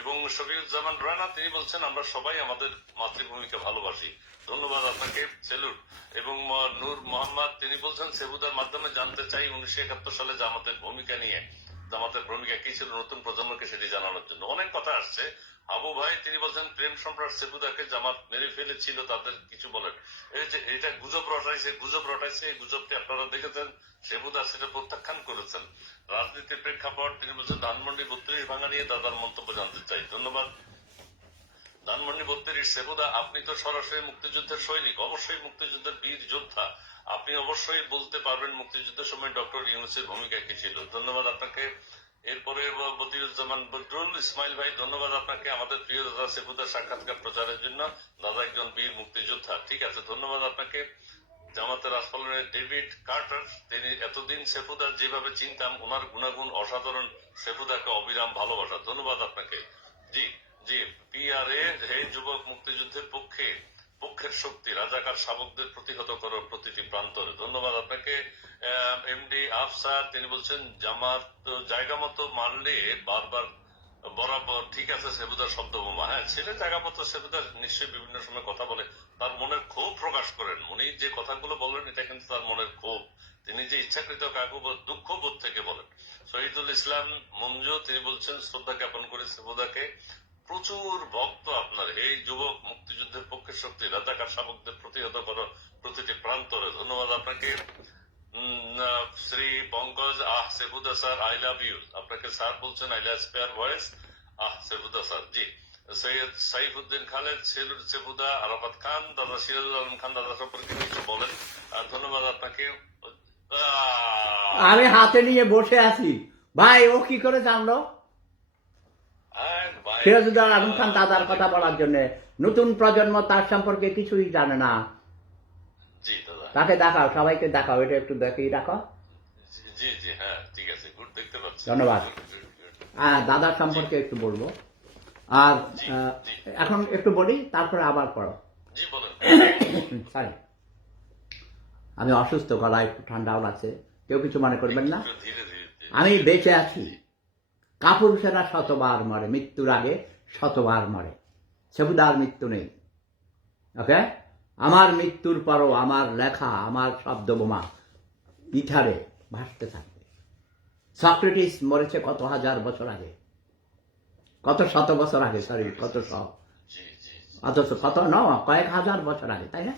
এবং শফিউজ্জামান রানা তিনি বলছেন আমরা সবাই আমাদের মাতৃভূমিকে ভালোবাসি, ধন্যবাদ আপনাকে, স্যালুট। এবং নূর মোহাম্মদ তিনি বলছেন সেবুদার মাধ্যমে জানতে চাই 1971 সালে জামাতের ভূমিকা নিয়ে, জামাতের ভূমিকা কি ছিল নতুন প্রজন্মকে সেটি জানানোর জন্য। অনেক কথা আসছে, আবু ভাই তিনি বলছেন প্রেম সম্রাট সেপুদাকে জামাত মেরে ফেলেছিল, তাদের কিছু বলেন। এই যে এটা গুজব রটাইছে, এই গুজবটি আপনারা দেখেছেন, সেপুদা সেটা প্রত্যাখ্যান করেছেন। রাজনীতির প্রেক্ষাপট তিনি বলছেন ধানমন্ডি 32 ভাঙা নিয়ে দাদার মন্তব্য জানতে চাই। ধন্যবাদ। ধানমন্ডি 32 সেপুদা, আপনি তো সরাসরি মুক্তিযুদ্ধের সৈনিক, অবশ্যই মুক্তিযুদ্ধের বীর যোদ্ধা, আপনি অবশ্যই বলতে পারবেন মুক্তিযুদ্ধের সময় ডক্টর ইউনূসের ভূমিকা কি ছিল। ধন্যবাদ আপনাকে। এরপরে বদিউজ্জামান বদরুল ইসমাইল ভাই, ধন্যবাদ আপনাকে আমাদের প্রিয় দাদা সেপুদার সাক্ষাৎকার প্রচারের জন্য। দাদা একজন বীর মুক্তিযোদ্ধা, ঠিক আছে, ধন্যবাদ আপনাকে। জামাতের রাজপালনের ডেভিড কার্টার, তিনি এতদিন সেপুদার যেভাবে চিনতাম, ওনার গুণাগুণ অসাধারণ, সেপুদাকে অবিরাম ভালোবাসা, ধন্যবাদ আপনাকে। জি জি, পিআরএ, হে যুবক মুক্তিযুদ্ধের পক্ষের শক্তি, রাজাকার শাবকদের প্রতিহত করো প্রতিটি প্রান্তরে, ধন্যবাদ আপনাকে। এমডি আফসার তিনি বলছেন জামাত জায়গা মতো মারলে বারবার বরাবর, ঠিক আছে সেবুদার শব্দ বোমা, হ্যাঁ ছেলে জায়গা মতো সেবুদার নিশ্চয়ই বিভিন্ন সময় কথা বলে, তার মনের ক্ষোভ প্রকাশ করেন, উনি যে কথাগুলো বলেন এটা কিন্তু তার মনের ক্ষোভ, তিনি যে ইচ্ছাকৃত দুঃখ বোধ থেকে বলেন। শহীদুল ইসলাম মঞ্জু তিনি বলছেন শ্রদ্ধা জ্ঞাপন করে সেবুদাকে, প্রচুর ভক্ত আপনার, এই যুবক মুক্তিযুদ্ধের পক্ষের শক্তি, রাজাকার শাবকদের প্রতিহত করো প্রতিটি প্রান্তরে, ধন্যবাদ আপনাকে। শ্রী পঙ্কজ, সেবুদা স্যার আই লাভ ইউ, আপনাকে স্যার বলছেন, আই লাভ স্পেয়ার ভয়েস, সেবুদা স্যার। জি, সৈয়দ সাইফুদ্দিন খালেদ, সেবুদা, আরাফাত খান, দাদা সিরাজুল আলম খান, দাদা সম্পর্কে কিছু বলেন। ধন্যবাদ আপনাকে। আমি হাতে নিয়ে বসে আছি ভাই, ও কি করে জানলো সিরাজুল আলম খান দাদার কথা বলার জন্য? নতুন প্রজন্ম তার সম্পর্কে কিছুই জানে না। জি দাদা, তাকে দেখাও, সবাইকে দেখাও, এটা একটু দেখেই রাখো। জি জি, হ্যাঁ ঠিক আছে, গুড, দেখতে পাচ্ছি, ধন্যবাদ। Good. দাদার সম্পর্কে একটু বলবো, আর এখন একটু বলি, তারপরে আবার পড়ো। জি বলেন। সরি, আমি অসুস্থ, গলা একটু ঠান্ডাও লাগছে, কেউ কিছু মনে করবেন না। ধীরে ধীরে। আমি বেঁচে আছি। কাপুরুষেরা শতবার মরে, মৃত্যুর আগে শতবার মরে, সেবুদার মৃত্যু নেই। ওকে, আমার মৃত্যুর পরও আমার লেখা, আমার শব্দ বোমা ইথারে ভাসতে থাকবে। সক্রেটিস মরেছে কত হাজার বছর আগে, কত শত বছর আগে, সরি কত শত, অথচ কত কয়েক হাজার বছর আগে, তাই না?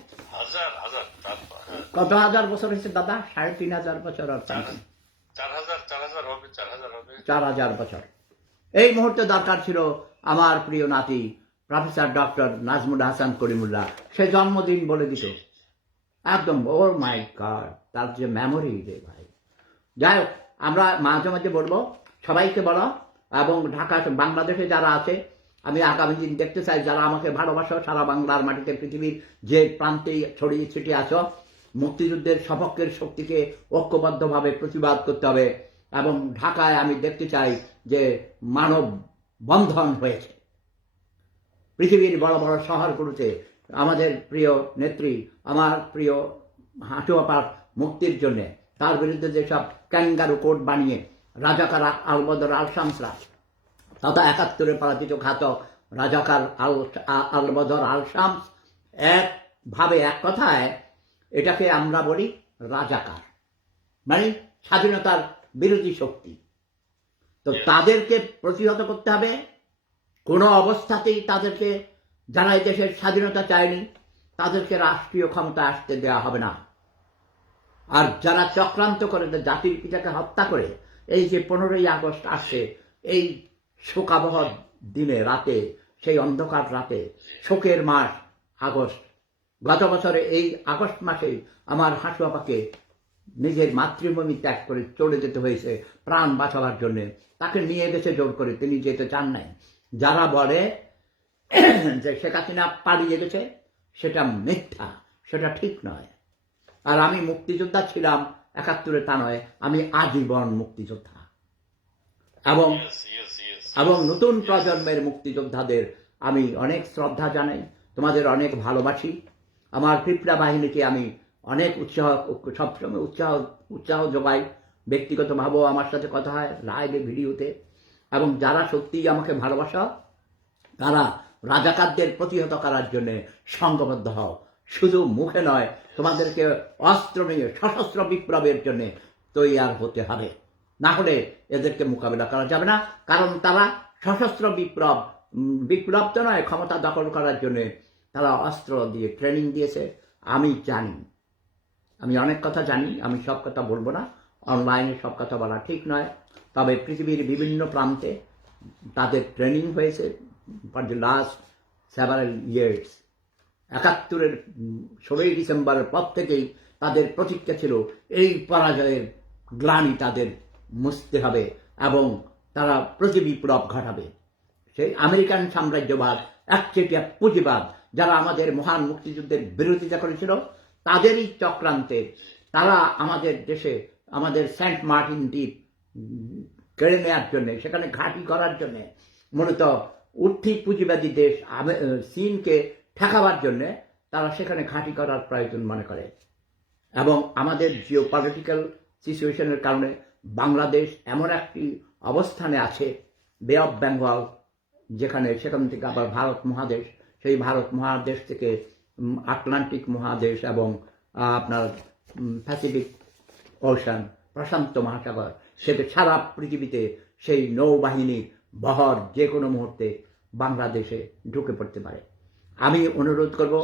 কত হাজার বছর হয়েছে দাদা? ৩,৫০০ বছর, ৪,০০০ বছর। এই মুহূর্তে দরকার ছিল আমার প্রিয় নাতি প্রফেসর ডক্টর নাজমুল হাসান করিমুল্লাহ, সে জন্মদিন বলে দিত একদম। ও মাই গড, তার যে মেমোরি রে ভাই। যাই হোক, আমরা মাঝে মাঝে বলবো, সবাইকে বলো, এবং ঢাকা বাংলাদেশে যারা আছে, আমি আগামী দিন দেখতে চাই যারা আমাকে ভালোবাসো, সারা বাংলার মাটিতে পৃথিবীর যে প্রান্তে ছড়িয়ে ছিটিয়ে আছো, মুক্তিযুদ্ধের সপক্ষের শক্তিকে ঐক্যবদ্ধভাবে প্রতিবাদ করতে হবে। এবং ঢাকায় আমি দেখতে চাই যে মানব বন্ধন হয়েছে। পৃথিবীর বড় বড় শহরগুলোতে আমাদের প্রিয় নেত্রী, আমার প্রিয় হাঁটু আপার মুক্তির জন্যে, তার বিরুদ্ধে যেসব ক্যাঙ্গারু কোড বানিয়ে রাজাকার আলবদর আল শামসরা, তথা ৭১ পরাজিত ঘাতক রাজাকার আলবদর আল শামস, একভাবে এক কথায় এটাকে আমরা বলি রাজাকার, মানে স্বাধীনতার বিরোধী শক্তি। তো তাদেরকে প্রতিহত করতে হবে। কোনো অবস্থাতেই তাদেরকে, যারা এই দেশের স্বাধীনতা চায়নি, তাদেরকে রাষ্ট্রীয় ক্ষমতা আসতে দেওয়া হবে না। আর যারা চক্রান্ত করে জাতির পিতাকে হত্যা করে, এই যে 15ই আগস্ট আসছে, এই শোকাবহ দিনে, রাতে, সেই অন্ধকার রাতে, শোকের মাস আগস্ট, গত বছরে এই আগস্ট মাসে আমার হাঁটু আপাকে নিজের মাতৃভূমি ত্যাগ করে চলে যেতে হয়েছে প্রাণ বাঁচাবার জন্য। তাকে নিয়ে গেছে জোর করে, তিনি যেতে চান নাই। যারা বলে যে শেখ হাসিনা পালিয়ে গেছে, সেটা মিথ্যা, সেটা ঠিক নয়। আর আমি মুক্তিযোদ্ধা ছিলাম ৭১, তা নয়, আমি আজীবন মুক্তিযোদ্ধা। এবং নতুন প্রজন্মের মুক্তিযোদ্ধাদের আমি অনেক শ্রদ্ধা জানাই, তোমাদের অনেক ভালোবাসি। আমার পিপড়া বাহিনীকে আমি অনেক সবসময় উৎসাহ যোগাই। ব্যক্তিগতভাবেও আমার সাথে কথা হয়, লাইভে, ভিডিওতে। এবং যারা সত্যিই আমাকে ভালোবাসা, তারা রাজাকারদের প্রতিহত করার জন্য সংঘবদ্ধ হও। শুধু মুখে নয়, তোমাদেরকে অস্ত্র নিয়ে সশস্ত্র বিপ্লবের জন্য তৈয়ার হতে হবে। না হলে এদেরকে মোকাবিলা করা যাবে না, কারণ তারা সশস্ত্র বিপ্লব বিপ্লব তো নয়, ক্ষমতা দখল করার জন্য তারা অস্ত্র দিয়ে ট্রেনিং দিয়েছে। আমি জানি, আমি অনেক কথা জানি, আমি সব কথা বলবো না, অনলাইনে সব কথা বলা ঠিক নয়। তবে পৃথিবীর বিভিন্ন প্রান্তে তাদের ট্রেনিং হয়েছে for the last several years. ৭১-এর ১৬ই ডিসেম্বরের পর থেকেই তাদের প্রতিজ্ঞা ছিল এই পরাজয়ের গ্লানি তাদের মুছতে হবে এবং তারা প্রতিবিপ্লব ঘটাবে। সেই আমেরিকান সাম্রাজ্যবাদ, একচেটিয়া পুঁজিবাদ, যারা আমাদের মহান মুক্তিযুদ্ধের বিরোধিতা করেছিল, তাদেরই চক্রান্তে তারা আমাদের দেশে আমাদের সেন্ট মার্টিন দ্বীপ কেড়ে নেওয়ার জন্যে, সেখানে ঘাঁটি করার জন্যে, মূলত উঠতি পুঁজিবাদী দেশ চীনকে ঠেকাবার জন্যে তারা সেখানে ঘাঁটি করার প্রয়োজন মনে করে। এবং আমাদের জিও পলিটিক্যাল সিচুয়েশনের কারণে বাংলাদেশ এমন একটি অবস্থানে আছে, বে অফ বেঙ্গল, সেখান থেকে আবার ভারত মহাদেশ, সেই ভারত মহাদেশ থেকে আটলান্টিক মহাদেশ এবং আপনার প্যাসিফিক ওশান, প্রশান্ত মহাসাগর, সেটা সারা পৃথিবীতে সেই নৌবাহিনীর বহর যে কোনো মুহূর্তে বাংলাদেশে ঢুকে পড়তে পারে। আমি অনুরোধ করব,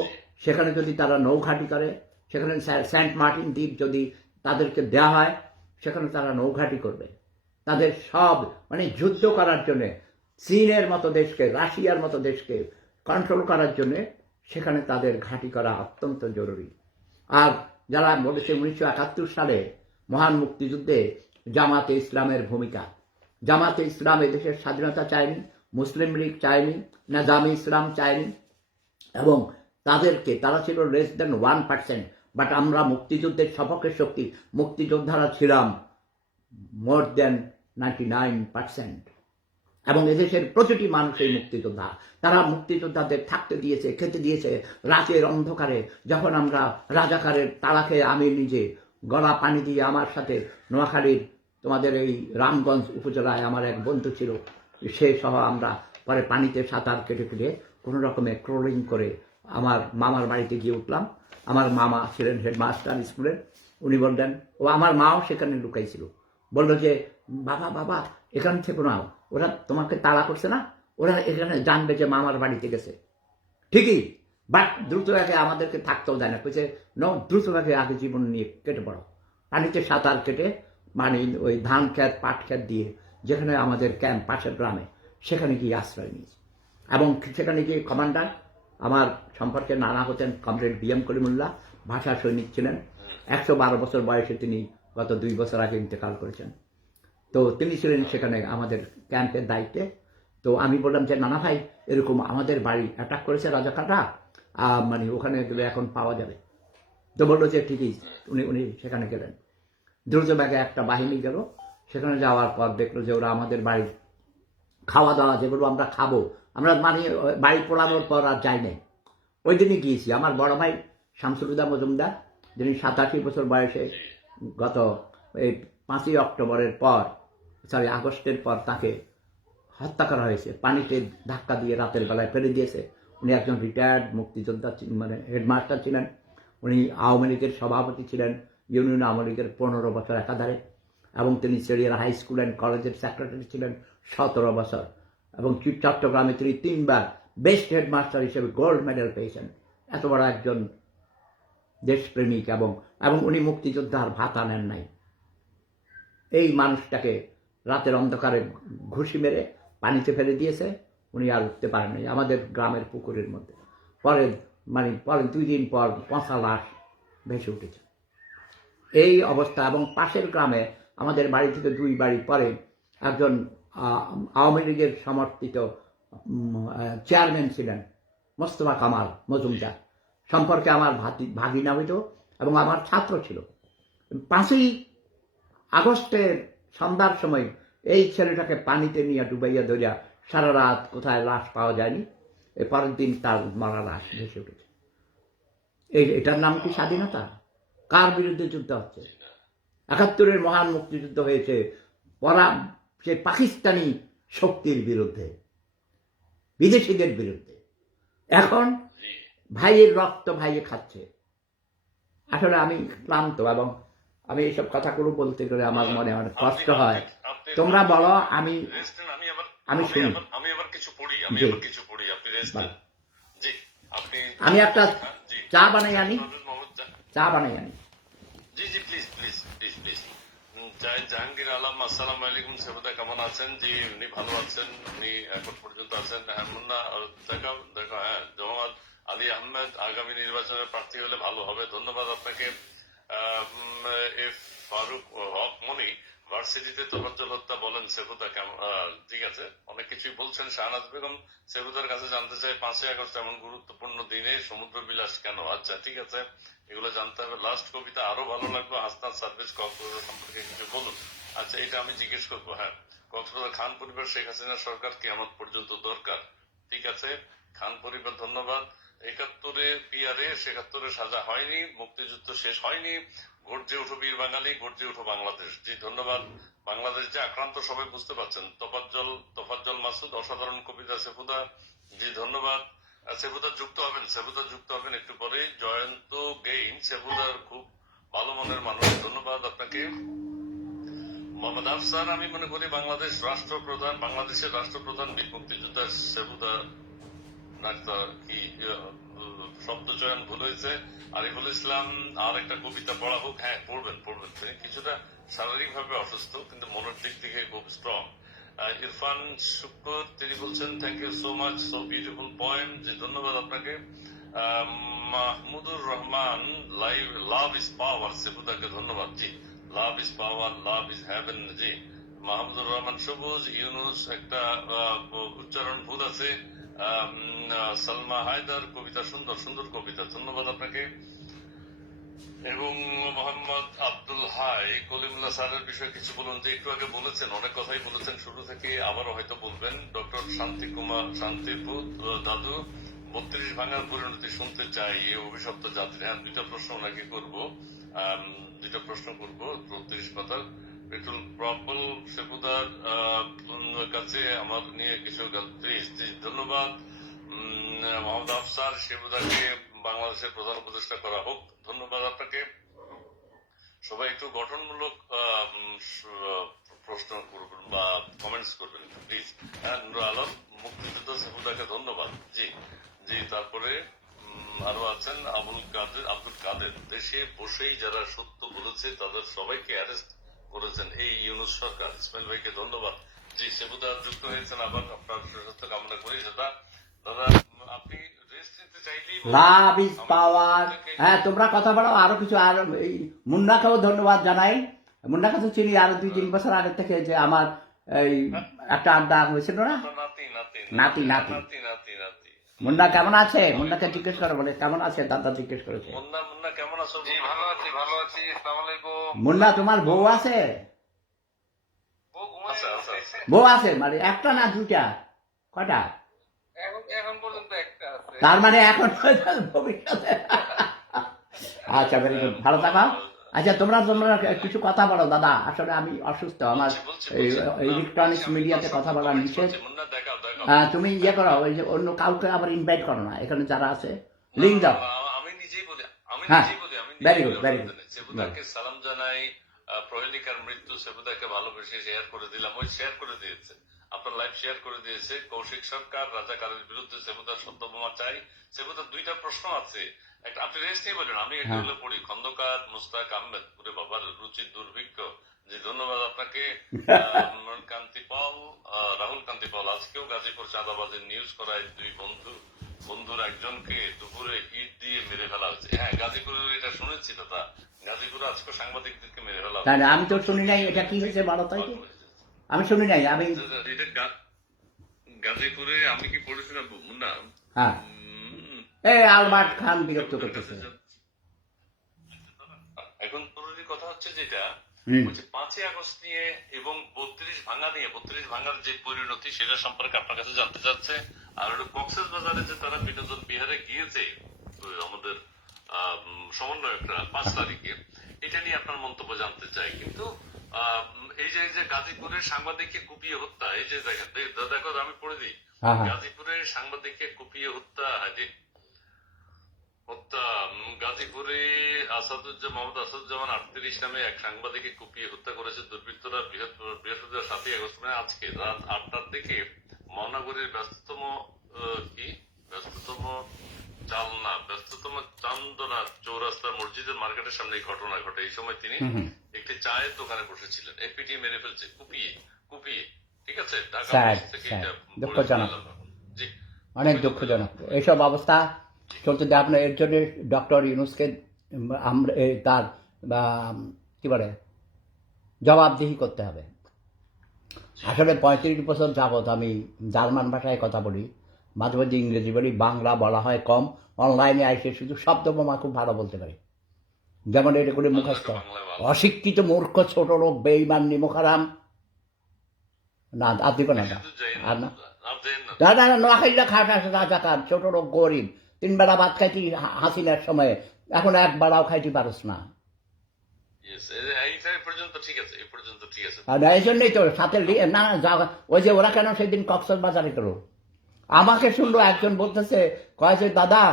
সেখানে যদি তারা নৌঘাঁটি করে, সেখানে সেন্ট মার্টিন দ্বীপ যদি তাদেরকে দেওয়া হয়, সেখানে তারা নৌঘাঁটি করবে। তাদের সব যুদ্ধ করার জন্যে, চীনের মতো দেশকে, রাশিয়ার মতো দেশকে কন্ট্রোল করার জন্যে সেখানে তাদের ঘাঁটি করা অত্যন্ত জরুরি। আর যারা বলেছে 1971 সালে মহান মুক্তিযুদ্ধে জামাতে ইসলামের ভূমিকা, জামাতে ইসলাম এদেশের স্বাধীনতা চায়নি, মুসলিম লীগ চায়নি, নিজামে ইসলাম চায়নি, এবং তারা ছিল লেস দেন 1%, বাট আমরা মুক্তিযুদ্ধের সপক্ষে শক্তি, মুক্তিযোদ্ধারা ছিলাম মোর দেন 99%। এবং এদেশের প্রতিটি মানুষই মুক্তিযোদ্ধা। তারা মুক্তিযোদ্ধাদের থাকতে দিয়েছে, খেতে দিয়েছে। রাতের অন্ধকারে যখন আমরা রাজাকারের তাড়া খেয়ে, আমি নিজে গলা পানি দিয়ে, আমার সাথে নোয়াখালীর তোমাদের এই রামগঞ্জ উপজেলায় আমার এক বন্ধু ছিল, সে সহ আমরা পরে পানিতে সাঁতার কেটে কেটে কোনো রকমে ক্রোলিং করে আমার মামার বাড়িতে গিয়ে উঠলাম। আমার মামা ছিলেন হেডমাস্টার স্কুলের, উনি বললেন, ও আমার মাও সেখানে লুকাইছিল, বললো যে বাবা বাবা এখান থেকে নাও, ওরা তোমাকে তাড়া করছে না, ওরা এখানে জানবে যে মামার বাড়িতে গেছে। ঠিকই, বাট দ্রুত আগে আমাদেরকে থাকতেও দেয় না, কইছে দ্রুত আগে জীবন নিয়ে কেটে পড়ো। পানিতে সাঁতার কেটে ওই ধান খেত, পাট খেত দিয়ে যেখানে আমাদের ক্যাম্প পাশের গ্রামে, সেখানে গিয়ে আশ্রয় নিয়েছি। এবং সেখানে গিয়ে কমান্ডার আমার সম্পর্কে নানা হতেন কমরেড BM কলিমুল্লাহ, ভাষা সৈনিক ছিলেন। 112 বছর বয়সে তিনি গত 2 বছর আগে ইন্তেকাল করেছেন। তো তিনি ছিলেন সেখানে আমাদের ক্যাম্পের দায়িত্বে। তো আমি বললাম যে নানা ভাই, এরকম আমাদের বাড়ি অ্যাটাক করেছে রাজাকাররা, ওখানে গেলে এখন পাওয়া যাবে। তো বললো যে ঠিকই। উনি সেখানে গেলেন, দ্রুত ব্যাগে একটা বাহিনী গেল। সেখানে যাওয়ার পর দেখলো যে ওরা আমাদের বাড়ির খাওয়া দাওয়া যেগুলো আমরা খাবো, আমরা বাড়ি পোড়ানোর পর আর যাই নাই। ওই দিনই গিয়েছি। আমার বড় ভাই শামসুল হুদা মজুমদার, যিনি 87 বছর বয়সে গত এই 5ই অক্টোবরের পর, আগস্টের পর তাকে হত্যা করা হয়েছে, পানিতে ধাক্কা দিয়ে রাতের বেলায় ফেলে দিয়েছে। উনি একজন রিটায়ার্ড মুক্তিযোদ্ধা, হেডমাস্টার ছিলেন। উনি আওয়ামী লীগের সভাপতি ছিলেন, ইউনিয়ন আওয়ামী লীগের 15 বছর একাধারে, এবং তিনি চেরিয়ার হাই স্কুল অ্যান্ড কলেজের সেক্রেটারি ছিলেন 17 বছর, এবং চট্টগ্রামে তিনি 3বার বেস্ট হেডমাস্টার হিসেবে গোল্ড মেডেল পেয়েছেন। এত বড় একজন দেশপ্রেমিক, এবং উনি মুক্তিযোদ্ধার ভাতা নেন নাই। এই মানুষটাকে রাতের অন্ধকারে ঘুষি মেরে পানিতে ফেলে দিয়েছে, উনি আর উঠতে পারেননি আমাদের গ্রামের পুকুরের মধ্যে। পরে 2 দিন পর পচা লাশ ভেসে উঠেছে। এই অবস্থা। এবং পাশের গ্রামে আমাদের বাড়ি থেকে 2 বাড়ি পরে একজন আওয়ামী লীগের সমর্থিত চেয়ারম্যান ছিলেন, মোস্তফা কামাল মজুমদার, সম্পর্কে আমার ভাগিনা হইত এবং আমার ছাত্র ছিল। 5ই আগস্টের সন্ধ্যার সময় এই ছেলেটাকে পানিতে নিয়ে ডুবাইয়া ধরিয়া সারা রাত কোথায় লাশ পাওয়া যায়নি। এর পরের দিন তার মারা লাশ ভেসে উঠেছে। এটার নাম কি স্বাধীনতা? কার বিরুদ্ধে যুদ্ধ হচ্ছে? 71-এর মহান মুক্তিযুদ্ধ হয়েছে সে পাকিস্তানি শক্তির বিরুদ্ধে, বিদেশিদের বিরুদ্ধে। এখন ভাইয়ের রক্ত ভাইয়ে খাচ্ছে। আসলে আমি ক্লান্ত, এবং আমি এইসব কথাগুলো বলতে গেলে আমার মনে অনেক কষ্ট হয়। তোমরা বলো, আমি আমি শুনি। আমি আবার কিছু পড়ি, জি আপনি রেস্ট বলো। নেন। জি, আপনি আমি একটা হ্যাঁ, জি চা বানাই আনি, মোহাম্মদ চা বানাই আনি। জি জি, please please please please. Jahangir Alam, আসসালামু আলাইকুম। সেবুদা কেমন আছেন? জি, উনি ভালো আছেন, উনি এখন পর্যন্ত আছেন। হ্যাঁ মুন্না, দেখো দেখো, হ্যাঁ জমাত আলী আহমেদ আগামী নির্বাচনের প্রার্থী হলে ভালো হবে, ধন্যবাদ আপনাকে। এফ ফারুক হক মনি, ভার্সিটিতে তোফাজ্জল হত্যা বলেন সেবুদা কেমন? ঠিক আছে, অনেক কিছুই বলছেন। শাহনাজ বেগম, সেবুদার কাছে জানতে চাই 5ই আগস্ট এমন গুরুত্বপূর্ণ দিনে সমুদ্র বিলাস কেন? আচ্ছা ঠিক আছে, এগুলো জানতে হবে। লাস্ট কবিতা আরো ভালো লাগলো, হাসনাত সার্ভিস কক্সবাজার সম্পর্কে কিছু বলুন। আচ্ছা, এটা আমি জিজ্ঞেস করবো। হ্যাঁ, কক্সবাজার খান পরিবার শেখ হাসিনা সরকার কিয়ামত পর্যন্ত দরকার। ঠিক আছে, খান পরিবার ধন্যবাদ। 71-এ পিআরএ, 71-এ সাজা হয়নি, মুক্তিযুদ্ধ শেষ হয়নি, গর্জে উঠো বীর বাঙালি, গর্জে উঠো বাংলাদেশ। জি ধন্যবাদ। বাংলাদেশ যে আক্রান্ত সবাই বুঝতে পারছেন। তোফাজ্জল মাসুদ, অসাধারণ কবিতা সেফুদা। জি ধন্যবাদ। সেবুদা যুক্ত হবেন একটু পরে। জয়ন্ত গেইন, সেবুদার খুব ভালো মনের মানুষ, ধন্যবাদ আপনাকে। মোহাম্মদ আফসার, আমি মনে করি বাংলাদেশের রাষ্ট্রপ্রধান বীর মুক্তিযোদ্ধা সেবুদা ডাক্তার কি শব্দ চয়ন ভুল হয়েছে। আরিফুল ইসলাম, আর একটা কবিতা পড়া হোক। হ্যাঁ পড়বেন। তিনি কিছুটা শারীরিক ভাবে অসুস্থ, কিন্তু মনের দিক থেকে খুব স্ট্রং। ইরফান শুক্র, তিনি বলছেন thank you so much, so beautiful poem. জি ধন্যবাদ আপনাকে। Mahmudur Rahman, love is power, সেবুদাকে ধন্যবাদ। জি, love is power, love is heaven. জি, মাহমুদুর রহমান সবুজ, ইউনুস একটা উচ্চারণ ভুল আছে। সালমা হায়দার, কবিতা সুন্দর কবিতা, ধন্যবাদ আপনাকে। এবং মোহাম্মদ আব্দুল হাই, কলিমুল্লাহ স্যারের বিষয়ে কিছু বলুন। যে একটু আগে বলেছেন, অনেক কথাই বলেছেন শুরু থেকে, আবারও হয়তো বলবেন। ডক্টর শান্তিপুত দাদু, 32 ভাঙার পরিণতি শুনতে চাই এই অভিশপ্ত জাতির। হ্যাঁ, দুইটা প্রশ্ন ওনাকে করবো, 32 পাতার। পেট্রোল প্রবল সেবুদার কাছে আমার নিয়ে কিছু ধন্যবাদ। মোহাম্মদ আফসার, সেবুদাকে বাংলাদেশের প্রধান উপদেষ্টা করা হোক, ধন্যবাদ আপনাকে। সবাই একটু গঠনমূলক প্রশ্ন করবেন বা কমেন্টস করবেন প্লিজ। হ্যাঁ, নুর আলম, মুক্তিযুদ্ধ সেবুদাকে ধন্যবাদ। জি জি, তারপরে আরো আছেন আব্দুল কাদের, দেশে বসেই যারা সত্য বলেছে তাদের সবাইকে অ্যারেস্ট করেছেন এই ইউনুস সরকার। ইসমাইল ভাইকে ধন্যবাদ। জি, সেবুদা যুক্ত হয়েছেন আবার, আপনার সুস্বাস্থ্য কামনা করি। দাদা আপনি রেস্ট নিতে চাইলেই লাভ ইজ পাওয়ার। হ্যাঁ, তোমরা কথা বলো, আরো কিছু। আর এই মুন্নাকেও ধন্যবাদ জানাই। মুন্নাকে তো চিনি আরো 2-3 বছর আগে থেকে, যে আমার এই একটা আড্ডা হয়েছিল না। নাতি নাতি মুন্না কেমন আছে? মুন্নাকে জিজ্ঞেস করো, বলে কেমন আছে দাদা জিজ্ঞেস করেছে। মুন্না কেমন আছো? জি ভালো আছি। আসসালামু আলাইকুম। মুন্না, তোমার বউ আছে? বউ আছে মানে একটা না দুটা? কয়টা? এখন পর্যন্ত একটা আছে। তার মানে এখন ভবিষ্যতে। আচ্ছা, ভেরি গুড, ভালো থাকো। আচ্ছা, তোমরা কিছু কথা বলো দাদা। আসলে আমি অসুস্থ, আমার ইলেকট্রনিক্স মিডিয়াতে কথা বলা নিষেধ। তুমি ইয়ে করো, ওই যে অন্য কাউকে আবার ইনভাইট করো না, এখানে যারা আছে লিঙ্ক দাও। আমি নিজেই বলি। হ্যাঁ, ভেরি গুড। সেবুদাকে সালাম জানাই। প্রহেলিকার মৃত্যু, সেবুদাকে ভালোবেসে শেয়ার করে দিলাম। ওই শেয়ার করে দিয়েছে, আপনার লাইভ শেয়ার করে দিয়েছে। কৌশিক সরকার, রাজাকারের বিরুদ্ধে সেবুদার সত্যবোমা চাই। সেবুদার 2টা প্রশ্ন আছে, একটা আপনি রেস্ট নিয়ে বলেন, আমি এগুলো পড়ি। খন্দকার মুস্তাক আহমেদ, পুরে বাবার রুচির দুর্ভিক্ষ। জি ধন্যবাদ আপনাকে। রাহুল কান্তি পাল, আজকেও গাজীপুর চাঁদাবাজের নিউজ করায় 2 বন্ধুর একজনকে দুপুরে ইট দিয়ে মেরে ফেলা হয়েছে। হ্যাঁ, গাজীপুরের এটা শুনেছি দাদা, গাজীপুরে আজকে সাংবাদিকদেরকে মেরে ফেলা হয়েছে। আমি তো শুনি নাই, এটা কি হয়েছে বলো তাই? আমি শুনি নাই। আমি গাজীপুরে আমি কি পড়েছিলাম না? হ্যাঁ, এই আলবার্ট খান বিরক্ত করতেছে। এখন জরুরি কথা হচ্ছে যেটা 5ই আগস্ট নিয়ে এবং 32 ভাঙা নিয়ে, 32 ভাঙার যে পরিণতি সেটা সম্পর্কে আপনার কাছে জানতে চাচ্ছে। আর হলো কক্সেস বাজারে যে তারা বিনোদন বিহারে গিয়েছে আমাদের সমন্বয়করা 5 তারিখে, এটা নিয়ে আপনার মন্তব্য জানতে চাই। কিন্তু এই যে গাজীপুরের সাংবাদিককে কুপিয়ে হত্যা, এই যে দেখেন, দেখো আমি পড়ে দিই। গাজীপুরের সাংবাদিককে কুপিয়ে হত্যা গাজীপুরে মোহাম্মদ আসাদুজ্জামান 38 নামে এক সাংবাদিককে কুপিয়ে হত্যা করেছে দুর্বৃত্তরা বৃহস্পতিবার 7ই আগস্ট মানে আজকে রাত 8টার দিকে মহানগরীর ব্যস্ততম চান্দনা চৌরাস্তার মসজিদের মার্কেটের সামনে এই ঘটনা ঘটে। এই সময় তিনি একটি চায়ের দোকানে বসেছিলেন, এপিটি মেরে ফেলছে কুপিয়ে। ঠিক আছে, ঢাকা স্যার পুলিশ থেকে স্যার এটা দুঃখজনক, জি অনেক দুঃখজনক এইসব অবস্থা চলতে। আপনার এর জন্য ডক্টর ইউনূসকে আমরা তার কি বলে জবাবদিহি করতে হবে। আসলে 35 বছর যাবৎ আমি জার্মান ভাষায় কথা বলি, মাঝে মাঝে ইংরেজি বলি, বাংলা বলা হয় কম। অনলাইনে আইসে শুধু শব্দ বোমা খুব ভালো বলতে পারি, যেমন এটা করে মুখস্থ। অশিক্ষিত মূর্খ ছোট লোক বেঈমান নিমুখারাম না আর দিব না আর না না না নোয়াখালীরা খাট আসে রাজাকার ছোট লোক গরিব। 3 বেলা ভাত খাইতি হাসিনার সময়ে, এখন 1 বেলাও খাইতে পারস না। আর এই জন্যই তো সাথে না ওই যে ওরা কেন সেদিন কক্সবাজারে গেল, আমাকে শুনলো একজন বলতেছে, কয় যে দাদা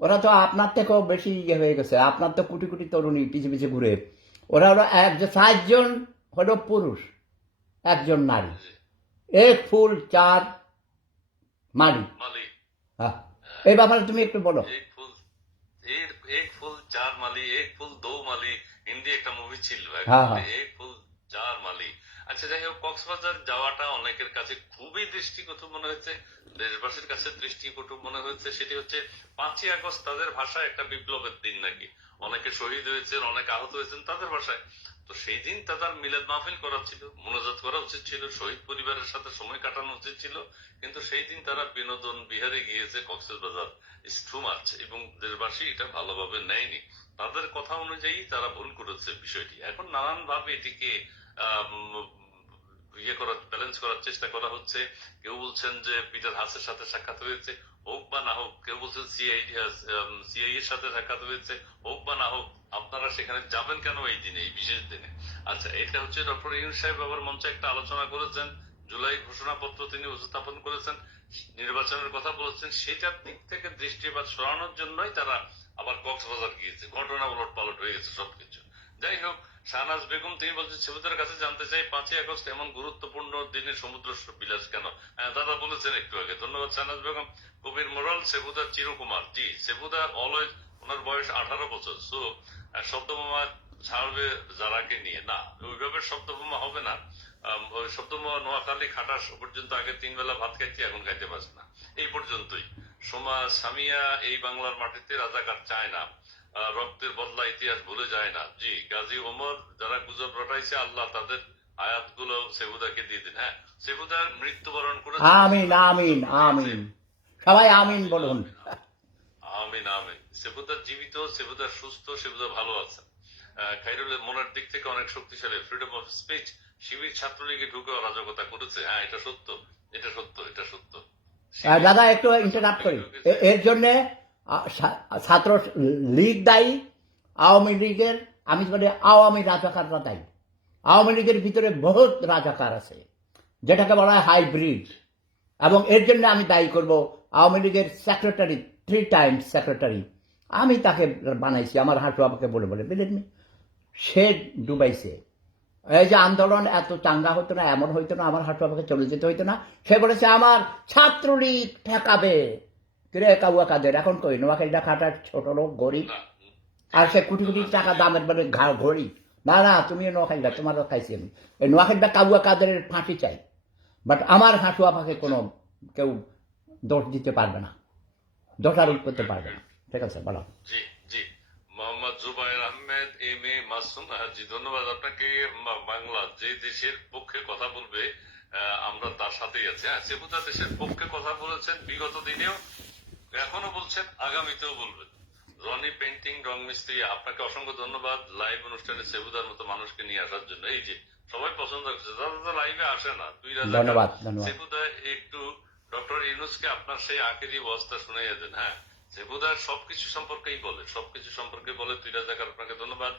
ওরা তো আপনার থেকেও বেশি ইয়ে হয়ে গেছে, আপনার তো কোটি কোটি তরুণী পিছে পিছে ঘুরে, ওরা হলো 4 জন হলো পুরুষ, 1 জন নারী, 1 ফুল 4 মালি। হ্যাঁ, এই ব্যাপারে তুমি একটু বলো। এক ফুল 4 মালি, এক ফুল 2 মালি, হিন্দি একটা মুভি ছিল, এক ফুল 4 মালি। আচ্ছা, যাই হোক, কক্সবাজার যাওয়াটা অনেকের কাছে খুবই দৃষ্টিকটু মনে হয়েছে, দেশবাসীর কাছে দৃষ্টিকটু মনে হয়েছে। সেটি হচ্ছে 5ই আগস্ট তাদের ভাষায় একটা বিপ্লবের দিন নাকি, অনেকে শহীদ হয়েছেন, অনেকে আহত হয়েছেন তাদের ভাষায়। তো সেই দিন তাদের মিলাদ মাহফিল করা ছিল, মোনাজাত করা উচিত ছিল, শহীদ পরিবারের সাথে সময় কাটানো উচিত ছিল, কিন্তু সেই দিন তারা বিনোদন বিহারে গিয়েছে কক্সবাজার। ইটস টু মাচ, এবং দেশবাসী এটা ভালোভাবে নেয়নি। তাদের কথা অনুযায়ী তারা ভুল করেছে বিষয়টি। এখন নানান ভাবে এটিকে ব্যালেন্স করার চেষ্টা করা হচ্ছে। কেউ বলছেন যে পিটার হাসের সাথে সাক্ষাৎ হয়েছে, হোক বা না হোক। কেউ বলছেন সিআই এর সাথে সাক্ষাৎ হয়েছে, হোক বা না হোক। আপনারা সেখানে যাবেন কেন এই দিনে, এই বিশেষ দিনে? আচ্ছা, এটা হচ্ছে ডক্টর ইউনূস সাহেব আবার মঞ্চে একটা আলোচনা করেছেন, জুলাই ঘোষণাপত্র তিনি উপস্থাপন করেছেন, নির্বাচনের কথা বলেছেন। সেটার দিক থেকে দৃষ্টিপাত সরানোর জন্যই তারা আবার কক্সবাজার গিয়েছে। ঘটনা উলট পালট হয়ে গেছে সবকিছু। যাই হোক, শাহনাজ বেগম তিনি বলছেন, সেবুদের কাছে জানতে চাই 5ই আগস্ট এমন গুরুত্বপূর্ণ দিনে সমুদ্র বিলাস কেন? দাদা বলেছেন একটু আগে, ধন্যবাদ শাহনাজ বেগম। কবির মোরাল, সেবুদার চিরকুমার। জি, সেবুদা অলওয়েজ, ওনার বয়স 18 বছর। সো শব্দবোমা ছাড়বে যারাকে নিয়ে না, ওইভাবে শব্দবোমা হবে না। শব্দবোমা নোয়াখালী খাটাস পর্যন্ত আগে 3 বেলা ভাত খাইছি, এখন খাইতে পারছে না, এই পর্যন্তই। সামিয়া, এই বাংলার মাটিতে রাজাকার চায় না, রক্তের বদলা ইতিহাস ভুলে যায় না। জি, গাজী ওমর, যারা গুজব রটাইছে আল্লাহ তাদের আয়াতগুলো সেবুদাকে দিয়ে দিন। হ্যাঁ, সেবুদার মৃত্যুবরণ করেছে। আমিন আমিন আমিন, সবাই আমিন বলুন। আমিন আমিন। সেবুদার জীবিত, সেবুদার সুস্থ, সেবুদা ভালো আছে। খাইরুলের মনের দিক থেকে অনেক শক্তিশালী, ফ্রিডম অফ স্পিচ। শিবির ছাত্রলীগে ঢুকে অরাজকতা করেছে। হ্যাঁ, এটা সত্য, এটা সত্য, এটা সত্য। দাদা একটু ইন্টারাপ্ট করি, এর জন্য ছাত্র লীগ দায়ী, আওয়ামী লীগের, আমি বলি আওয়ামী রাজাকাররা দায়ী। আওয়ামী লীগের ভিতরে বহুত রাজাকার আছে, যেটাকে বলা হয় হাইব্রিড, এবং এর জন্য আমি দায়ী করব আওয়ামী লীগের সেক্রেটারি, 3 টাইমস সেক্রেটারি, আমি তাকে বানাইছি, আমার হাঁটু আমাকে বলে বলে বুঝলেন, সে ডুবাইছে। এই যে আন্দোলন এত চাঙ্গা হতো না, এমন হইতো না, আমার হাঁটু আমাকে চলে যেতে হইতো না। সে বলেছে আমার ছাত্রলীগ ঠেকাবে। কিরে কাউয়া কাদের, এখন কই নোয়াখালীটা খাটার ছোট লোক গরিব, আর সে কোটি কোটি টাকা দামের বলে ঘড়ি। না না, তুমি নোয়াখালীটা, তোমারও খাইছি আমি। এই নোয়াখালীটা কাউয়া কাদের ফাঁসি চাই, বাট আমার হাঁটু আমাকে কোনো কেউ দোষ দিতে পারবে না, দোষারোপ করতে পারবে না। ঠিক আছে, বলো। জি জি, মোহাম্মদ জুবাইর আহমেদ, এম এ মাসুম, জি ধন্যবাদ আপনাকে। বাংলা যে দেশের পক্ষে কথা বলবে আমরা তার সাথেই আছি। হ্যাঁ, সেবুদা দেশের পক্ষে কথা বলেছেন বিগত দিনেও, এখনো বলছেন, আগামীতেও বলবেন। রনি পেন্টিং, রং মিস্ত্রি, আপনাকে অসংখ্য ধন্যবাদ লাইভ অনুষ্ঠানে সেবুদার মতো মানুষকে নিয়ে আসার জন্য। এই যে সবাই পছন্দ করছে, তারা লাইভে আসে না। ধন্যবাদ ধন্যবাদ। সেবুদা একটু ডক্টর ইউনূসকে আপনার সেই আখেরি অবস্থা শুনাইয়া দেন। হ্যাঁ, সেবুদার সবকিছু সম্পর্কেই বলে, সবকিছু সম্পর্কে বলে। 2 রাজাকার, আপনাকে ধন্যবাদ।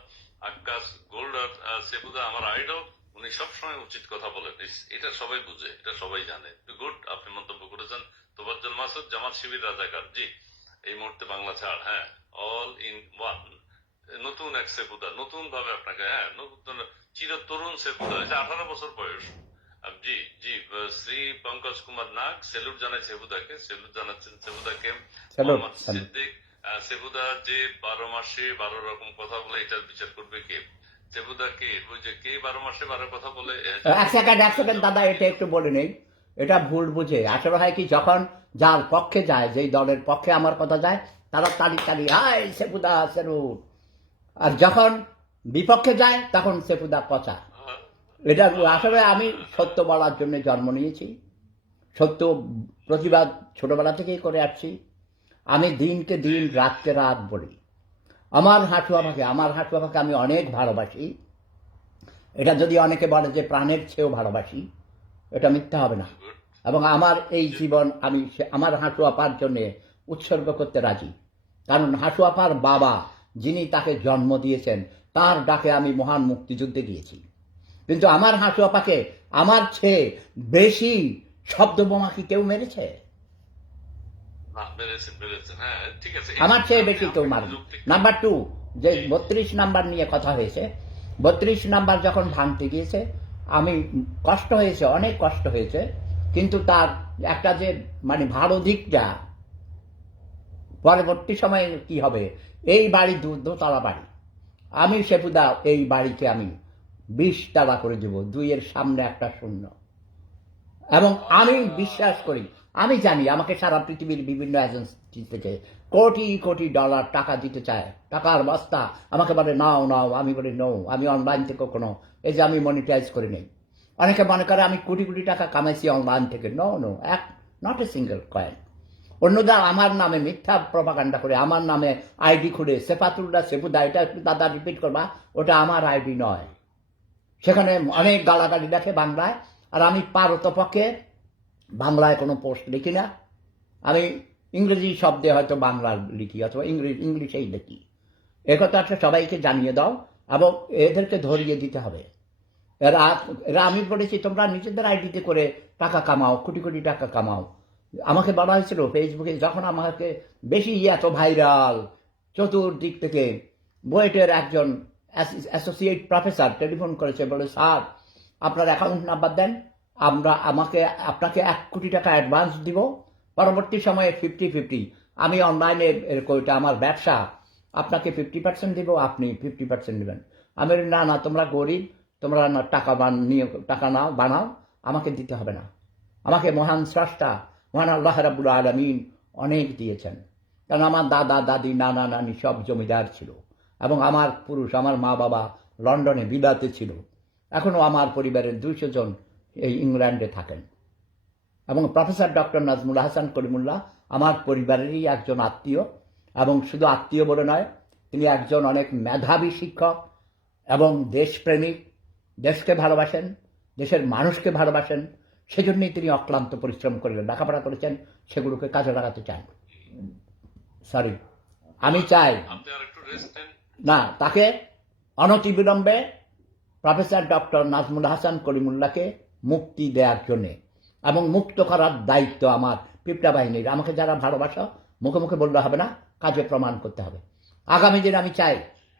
আকাশ গোল্ডার, সেবুদা আমার আইডল, উনি সবসময় উচিত কথা বলেন, এটা সবাই বুঝে, এটা সবাই জানে। গুড, আপনি মন্তব্য করেছেন। তোবাজ্জল মাসুদ, জামাত শিবির রাজাকার। জি, এই মুহূর্তে বাংলা ছাড়। হ্যাঁ, অল ইন ওয়ান। নতুন এক সেপুদা, নতুন ভাবে আপনাকে, হ্যাঁ, নতুন চির তরুণ সেপুদা, 18 বছর বয়স। জি জি, শ্রী পঙ্কজ কুমার নাগ, সেলুট জানাই সেপুদাকে, সেলুট জানাচ্ছেন সেপুদাকে। Salute, Mohammad salute. সিদ্দিক, সেপুদা যে 12 মাসে 12 রকম কথা বলে, এটার বিচার করবে কে? সেপুদা কে, ওই যে কে 12 মাসে 12 কথা বলে? এক সেকেন্ড দাদা, এটা একটু বলে নেই, এটা ভুল বুঝে। আসলে হয় কি, যখন যার পক্ষে যায়, যেই দলের পক্ষে আমার কথা যায়, তারা তালি হাই সেপুদা সেলুট, আর যখন বিপক্ষে যায় তখন সেপুদা পচা। এটা আসলে আমি সত্য বলার জন্য জন্ম নিয়েছি, সত্য প্রতিবাদ ছোটবেলা থেকেই করে আসছি। আমি দিনকে দিন, রাতকে রাত বলি। আমার হাঁটুয়াপাকে আমি অনেক ভালোবাসি। এটা যদি অনেকে বলে যে প্রাণের চেয়েও ভালোবাসি, এটা মিথ্যা হবে না। এবং আমার এই জীবন আমি আমার হাঁটুয়াপার জন্য উৎসর্গ করতে রাজি। কারণ হাঁটুয়াপার বাবা, যিনি তাকে জন্ম দিয়েছেন, তার ডাকে আমি মহান মুক্তিযুদ্ধে গিয়েছি। কিন্তু আমার হাঁটুয়াপাকে আমার চেয়ে বেশি শব্দ বোমা কি কেউ মেরেছে? না, মেরেছেন, হ্যাঁ, ঠিক আছে। আমার চেয়ে বেশি কেউ মারেনি। নাম্বার 2, যে 32 নাম্বার নিয়ে কথা হয়েছে, 32 নাম্বার যখন ভাঙতে গিয়েছে, আমি কষ্ট হয়েছে, অনেক কষ্ট হয়েছে। কিন্তু তার একটা যে মানে ভালো দিকটা, পরবর্তী সময়ে কি হবে, এই বাড়ি দোতলা বাড়ি, আমি সেপুদা এই বাড়িকে আমি 20 তালা করে দেব, 2-এর সামনে একটা শূন্য। এবং আমি বিশ্বাস করি, আমি জানি আমাকে সারা পৃথিবীর বিভিন্ন এজেন্সি থেকে কোটি কোটি ডলার টাকা দিতে চায়, টাকার বস্তা, আমাকে বলে নাও নাও, আমি বলি নো, আমি অনলাইন থেকে কোনো, এই যে আমি মনিটাইজ করে নেই। অনেকে মনে করে আমি কোটি কোটি টাকা কামাইছি অনলাইন থেকে, no no, not a single coin. অন্যদা আমার নামে মিথ্যা প্রপাগান্ডা করে, আমার নামে আইডি খুলে সেফাতুল্লাহ সেপুদা, এটা একটু দাদা রিপিট করবা, ওটা আমার আইডি নয়। সেখানে অনেক গালাগালি দেখে বাংলায়, আর আমি পারতপক্ষে বাংলায় কোনো পোস্ট লিখি না। আমি ইংরেজি শব্দে হয়তো বাংলা লিখি, অথবা ইংলিশেই লিখি। একথাটা সবাইকে জানিয়ে দাও, এবং এদেরকে ধরিয়ে দিতে হবে। এরা আমি বলেছি তোমরা নিজেদের আইডিতে করে টাকা কামাও, কোটি কোটি টাকা কামাও। আমাকে বলা হয়েছিল ফেসবুকে, যখন আমাকে বেশি এত ভাইরাল, চতুর্দিক থেকে বুয়েটের একজন অ্যাসোসিয়েট প্রফেসর টেলিফোন করেছে, বলে স্যার আপনার অ্যাকাউন্ট নাম্বার দেন, আপনাকে 1 কোটি টাকা অ্যাডভান্স দিব, পরবর্তী সময়ে 50-50, আমি অনলাইনে এটা আমার ব্যবসা, আপনাকে 50% দিব, আপনি 50% নেবেন। আমি বলি না, তোমরা গরিব, তোমরা না টাকা নিয়ে টাকা নাও, বানাও, আমাকে দিতে হবে না। আমাকে মহান স্রষ্টা, মহান আল্লাহ রাব্বুল আলামিন অনেক দিয়েছেন। কারণ আমার দাদা দাদি নানা নানি সব জমিদার ছিল, এবং আমার আমার মা বাবা লন্ডনে বিলাতে ছিল। এখনও আমার পরিবারের 200 জন এই ইংল্যান্ডে থাকেন। এবং প্রফেসর ডক্টর নাজমুল হাসান করিমুল্লাহ আমার পরিবারেরই একজন আত্মীয়, এবং শুধু আত্মীয় বলে নয়, তিনি একজন অনেক মেধাবী শিক্ষক এবং দেশপ্রেমিক, দেশকে ভালোবাসেন, দেশের মানুষকে ভালোবাসেন। সেজন্যই তিনি অক্লান্ত পরিশ্রম করে লেখাপড়া করেছেন, সেগুলোকে কাজে লাগাতে চান। সরি, আমি চাই না, তাকে অনতিবিলম্বে প্রফেসর ডক্টর নাজমুল হাসান করিমুল্লাহকে মুক্তি দেওয়ার জন্যে, এবং মুক্ত করার দায়িত্ব আমার পিপটা বাহিনীর। আমাকে যারা ভালোবাসা, মুখে মুখে বললে হবে না, কাজে প্রমাণ করতে হবে। আগামী দিন আমি চাই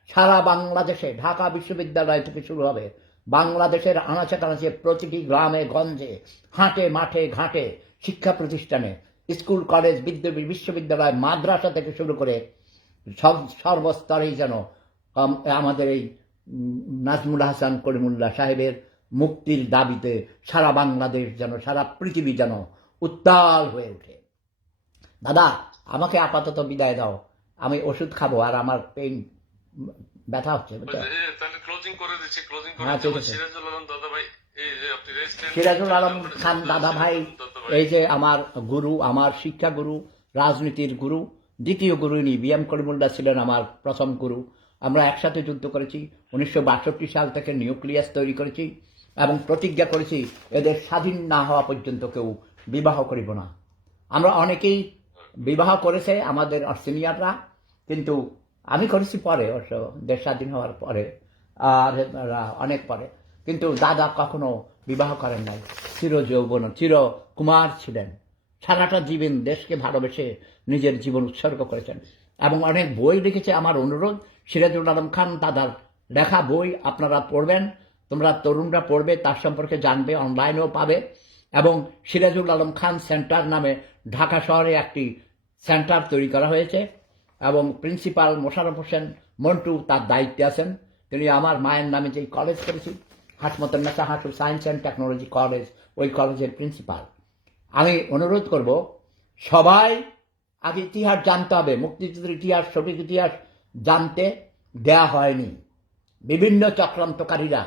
সারা বাংলাদেশে, ঢাকা বিশ্ববিদ্যালয় থেকে শুরু হবে, বাংলাদেশের আনাচে কানাচে, প্রতিটি গ্রামে গঞ্জে, হাটে মাঠে ঘাটে, শিক্ষা প্রতিষ্ঠানে, স্কুল কলেজ বিশ্ববিদ্যালয় মাদ্রাসা থেকে শুরু করে সর্বস্তরেই যেন আমাদের এই নাজমুল হাসান করিমুল্লাহ সাহেবের মুক্তির দাবিতে সারা বাংলাদেশ যেন, সারা পৃথিবী যেন উত্তাল হয়ে ওঠে। দাদা, আমাকে আপাতত বিদায় দাও, আমি ওষুধ খাবো, আর আমার পেইন ব্যথা হচ্ছে। সিরাজুল আলম খান দাদা ভাই, এই যে আমার গুরু, আমার শিক্ষা গুরু, রাজনীতির গুরু, দ্বিতীয় গুরু ইনি। BM করিমুল্লাহ ছিলেন আমার প্রথম গুরু। আমরা একসাথে যুদ্ধ করেছি, 1962 সাল থেকে নিউক্লিয়াস তৈরি করেছি, এবং প্রতিজ্ঞা করেছি এদের স্বাধীন না হওয়া পর্যন্ত কেউ বিবাহ করিব না। আমরা অনেকেই বিবাহ করেছে আমাদের সিনিয়ররা, কিন্তু আমি করেছি পরে, অবশ্য দেশ স্বাধীন হওয়ার পরে, আর অনেক পরে। কিন্তু দাদা কখনো বিবাহ করেন নাই, চির যৌবন, চির কুমার ছিলেন, সারাটা জীবন দেশকে ভালোবেসে নিজের জীবন উৎসর্গ করেছেন। এবং অনেক বই লিখেছে। আমার অনুরোধ, সিরাজুল আলম খান দাদার লেখা বই আপনারা পড়বেন, তোমরা তরুণরা পড়বে, তার সম্পর্কে জানবে, অনলাইনেও পাবে। এবং সিরাজুল আলম খান সেন্টার নামে ঢাকা শহরে একটি সেন্টার তৈরি করা হয়েছে এবং প্রিন্সিপাল মোশাররফ হোসেন মন্টু তার দায়িত্বে আছেন। তিনি আমার মায়ের নামে যেই কলেজ করেছি, Hasmatunnesa Hasu science and technology college, ওই কলেজের প্রিন্সিপাল। আমি অনুরোধ করব, সবাই আগে ইতিহাস জানতে হবে। মুক্তিযুদ্ধের ইতিহাস, সঠিক ইতিহাস জানতে দেয়া হয়নি। বিভিন্ন চক্রান্তকারীরা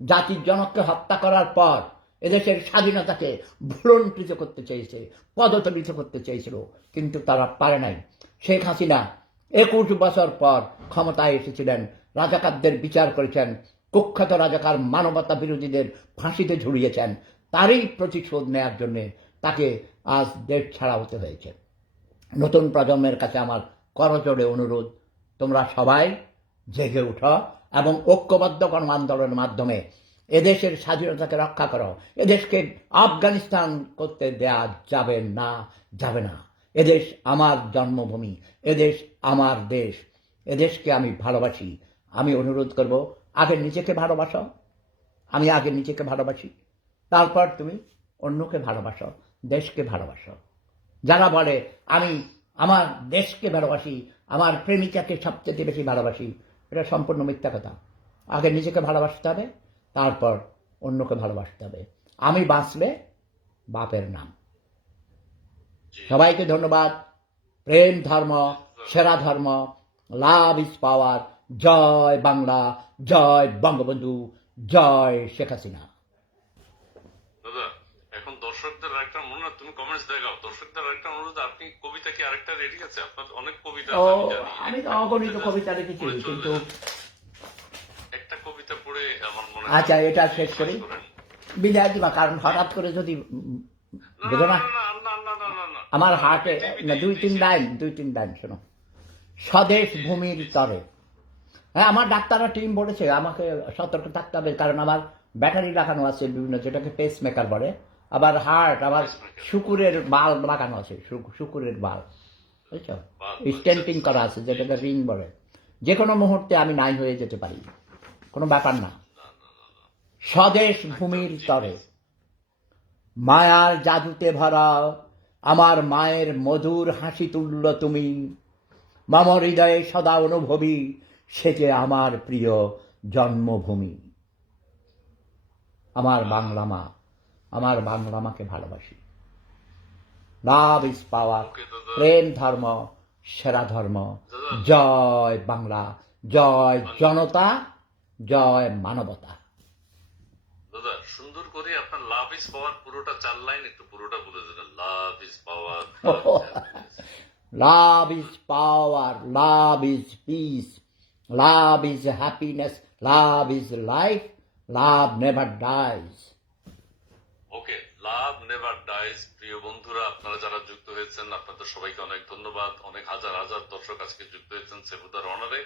জাতির জনককে হত্যা করার পর এদেশের স্বাধীনতাকে ভুলণ্ঠিত করতে চেয়েছে, পদতলিত করতে চেয়েছিল, কিন্তু তারা পারে নাই। শেখ হাসিনা 21 বছর পর ক্ষমতায় এসেছিলেন, রাজাকারদের বিচার করেছেন, কুখ্যাত রাজাকার মানবতা বিরোধীদের ফাঁসিতে ঝুলিয়েছেন। তারই প্রতিশোধ নেওয়ার জন্য তাকে আজ দেশ ছাড়া হতে হয়েছে। নতুন প্রজন্মের কাছে আমার করজোড়ে অনুরোধ, তোমরা সবাই জেগে উঠো এবং ঐক্যবদ্ধ গণ আন্দোলনের মাধ্যমে এদেশের স্বাধীনতাকে রক্ষা করো। এদেশকে আফগানিস্তান করতে দেয়া যাবে না, যাবে না। এদেশ আমার জন্মভূমি, এদেশ আমার দেশ, এদেশকে আমি ভালোবাসি। আমি অনুরোধ করব, আগে নিজেকে ভালোবাসো। আমি আগে নিজেকে ভালোবাসি, তারপর তুমি অন্যকে ভালোবাসো, দেশকে ভালোবাসো। যারা বলে আমি আমার দেশকে ভালোবাসি, আমার প্রেমিকাকে সবচেয়ে বেশি ভালোবাসি, এটা সম্পূর্ণ মিথ্যা কথা। আগে নিজেকে ভালোবাসতে হবে, তারপর অন্যকে ভালোবাসতে হবে। আমি বাঁচলে বাপের নাম। সবাইকে ধন্যবাদ। প্রেম ধর্ম, সেরা ধর্ম, লাভ ইজ পাওয়ার। জয় বাংলা, জয় বঙ্গবন্ধু, জয় শেখ হাসিনা। দাদা, এখন দর্শকদের একটা মনে হয়, তুমি কমেন্টস দেখাও, দর্শকদের একটা অনুরোধ, আপনি কবিতা কি আরেকটা রেডি আছে? আপনার অনেক কবিতা ও, আছে, আমি জানি। আমি তো অগণিত কবিতা লিখেছি, কিন্তু একটা কবিতা পড়ে আমার মনে আচ্ছা, এটা শেষ করি, বিদায় দিবা। কারণ হঠাৎ করে যদি বুঝো না, আমার হার্টে না, দুই তিন লাইন শোনো। স্বদেশ ভূমির তরে। হ্যাঁ, আমার ডাক্তাররা টিম বলেছে আমাকে সতর্ক থাকতে হবে, কারণ আমার ব্যাটারি লাগানো আছে বিভিন্ন, যেটাকে পেস মেকার বলে। আবার হার্ট, আবার শুকুরের বাল লাগানো আছে, শুকুরের বাল, বুঝছো? স্টেন্টিং করা আছে, যেটাকে রিং বলে। যে কোনো মুহূর্তে আমি নাই হয়ে যেতে পারি, কোনো ব্যাপার না। স্বদেশ ভূমির তরে মায়ার জাদুতে ভরা আমার মায়ের মধুর হাসি তুল্য তুমি, মম হৃদয়ে সদা অনুভবী, সে যে আমার প্রিয় জন্মভূমি। আমার বাংলা মা, আমার বাংলা মাকে ভালোবাসি। লাভ ইজ পাওয়ার। প্রেম ধর্ম, সেরা ধর্ম। জয় বাংলা, জয় জনতা, জয় মানবতা। দাদা, সুন্দর করে আপনার লাভ ইজ পাওয়ার পুরোটা 4 লাইন একটু পুরোটা বলে দেবেন। লাভ is power, love is power, love is piece, love is happiness, love is life, love never dies. Okay, love never dies. প্রিয় বন্ধুরা, আপনারা যারা যুক্ত হয়েছেন, আপনাদের সবাইকে অনেক ধন্যবাদ। অনেক হাজার হাজার দর্শক আজকে যুক্ত হয়েছেন সেফুদার অনারে।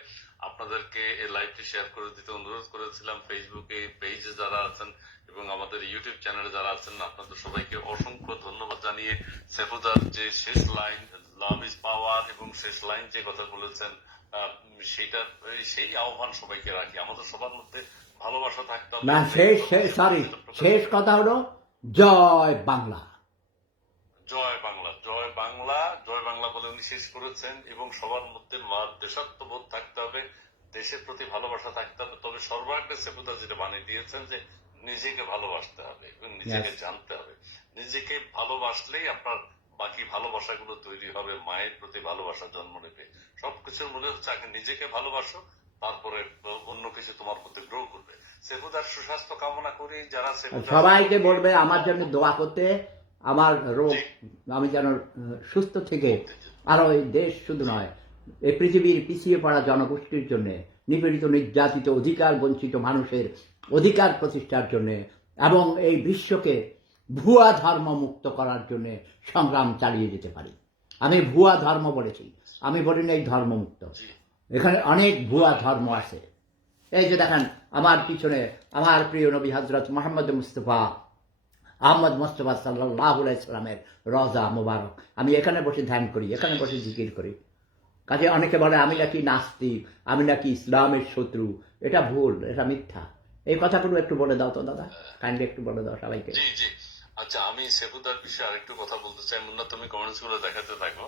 আপনাদেরকে এই লাইভটি শেয়ার করে দিতে অনুরোধ করেছিলাম। ফেসবুকে পেজে যারা আছেন এবং আমাদের ইউটিউব চ্যানেলে যারা আছেন, আপনাদের সবাইকে অসংখ্য ধন্যবাদ জানিয়ে সেফুদার যে শেষ লাইন লাভ ইজ পাওয়ার এবং শেষ লাইন যে কথা বলেছেন, সেই আহ্বান সবাইকে রাখি। আমাদের সবার মধ্যে ভালোবাসা থাকতে হবে। না, শেষ কথা হলো জয় বাংলা। জয় বাংলা, জয় বাংলা, জয় বাংলা বলে উনি শেষ করেছেন। এবং সবার মধ্যে দেশাত্মবোধ থাকতে হবে, দেশের প্রতি ভালোবাসা থাকতে হবে। তবে সর্বাগ্রে সেফুদা যেটা বানিয়ে দিয়েছেন যে নিজেকে ভালোবাসতে হবে এবং নিজেকে জানতে হবে। নিজেকে ভালোবাসলেই আপনার বাকি ভালোবাসাগুলো তৈরি হবে, মায়ের প্রতি ভালোবাসা জন্ম নেবে। সবকিছুর মূলে হচ্ছে আগে নিজেকে ভালোবাসো, তারপরে অন্য কিছু তোমার প্রতি গ্রো করবে। সেফুদার সুস্বাস্থ্য কামনা করি। যারা সবাইকে বলবে আমার জন্য দোয়া করতে, আমার রোগ আমি যেন সুস্থ থেকে আরো এই দেশ শুধু নয়, এই পৃথিবীর পিছিয়ে পড়া জনগোষ্ঠীর জন্য, নিপীড়িত নির্যাতিত অধিকার বঞ্চিত মানুষের অধিকার প্রতিষ্ঠার জন্য এবং এই বিশ্বকে ভুয়া ধর্ম মুক্ত করার জন্য সংগ্রাম চালিয়ে যেতে পারি। আমি ভুয়া ধর্ম বলেছি, আমি বলিনি এই ধর্মমুক্ত। এখানে অনেক ভুয়া ধর্ম আছে। এই যে দেখেন আমার পিছনে আমার প্রিয় নবী হযরত মুহাম্মদ মুস্তাফা আহমদ মুস্তাফা সাল্লাল্লাহু আলাইহি সাল্লামের রওজা মুবারক। আমি এখানে বসে ধ্যান করি, এখানে বসে জিকির করি। কাজে অনেকে বলে আমি নাকি নাস্তিক, আমি নাকি ইসলামের শত্রু। এটা ভুল, এটা মিথ্যা। এই কথাগুলো একটু বলে দাও তো দাদা, কাইন্ডলি একটু বলে দাও সবাইকে। জি জি। আচ্ছা, আমি সেফুদার বিষয়ে আরেকটু কথা বলতে চাই। মুন্না, তুমি কমেন্টস গুলো দেখাতে থাকো।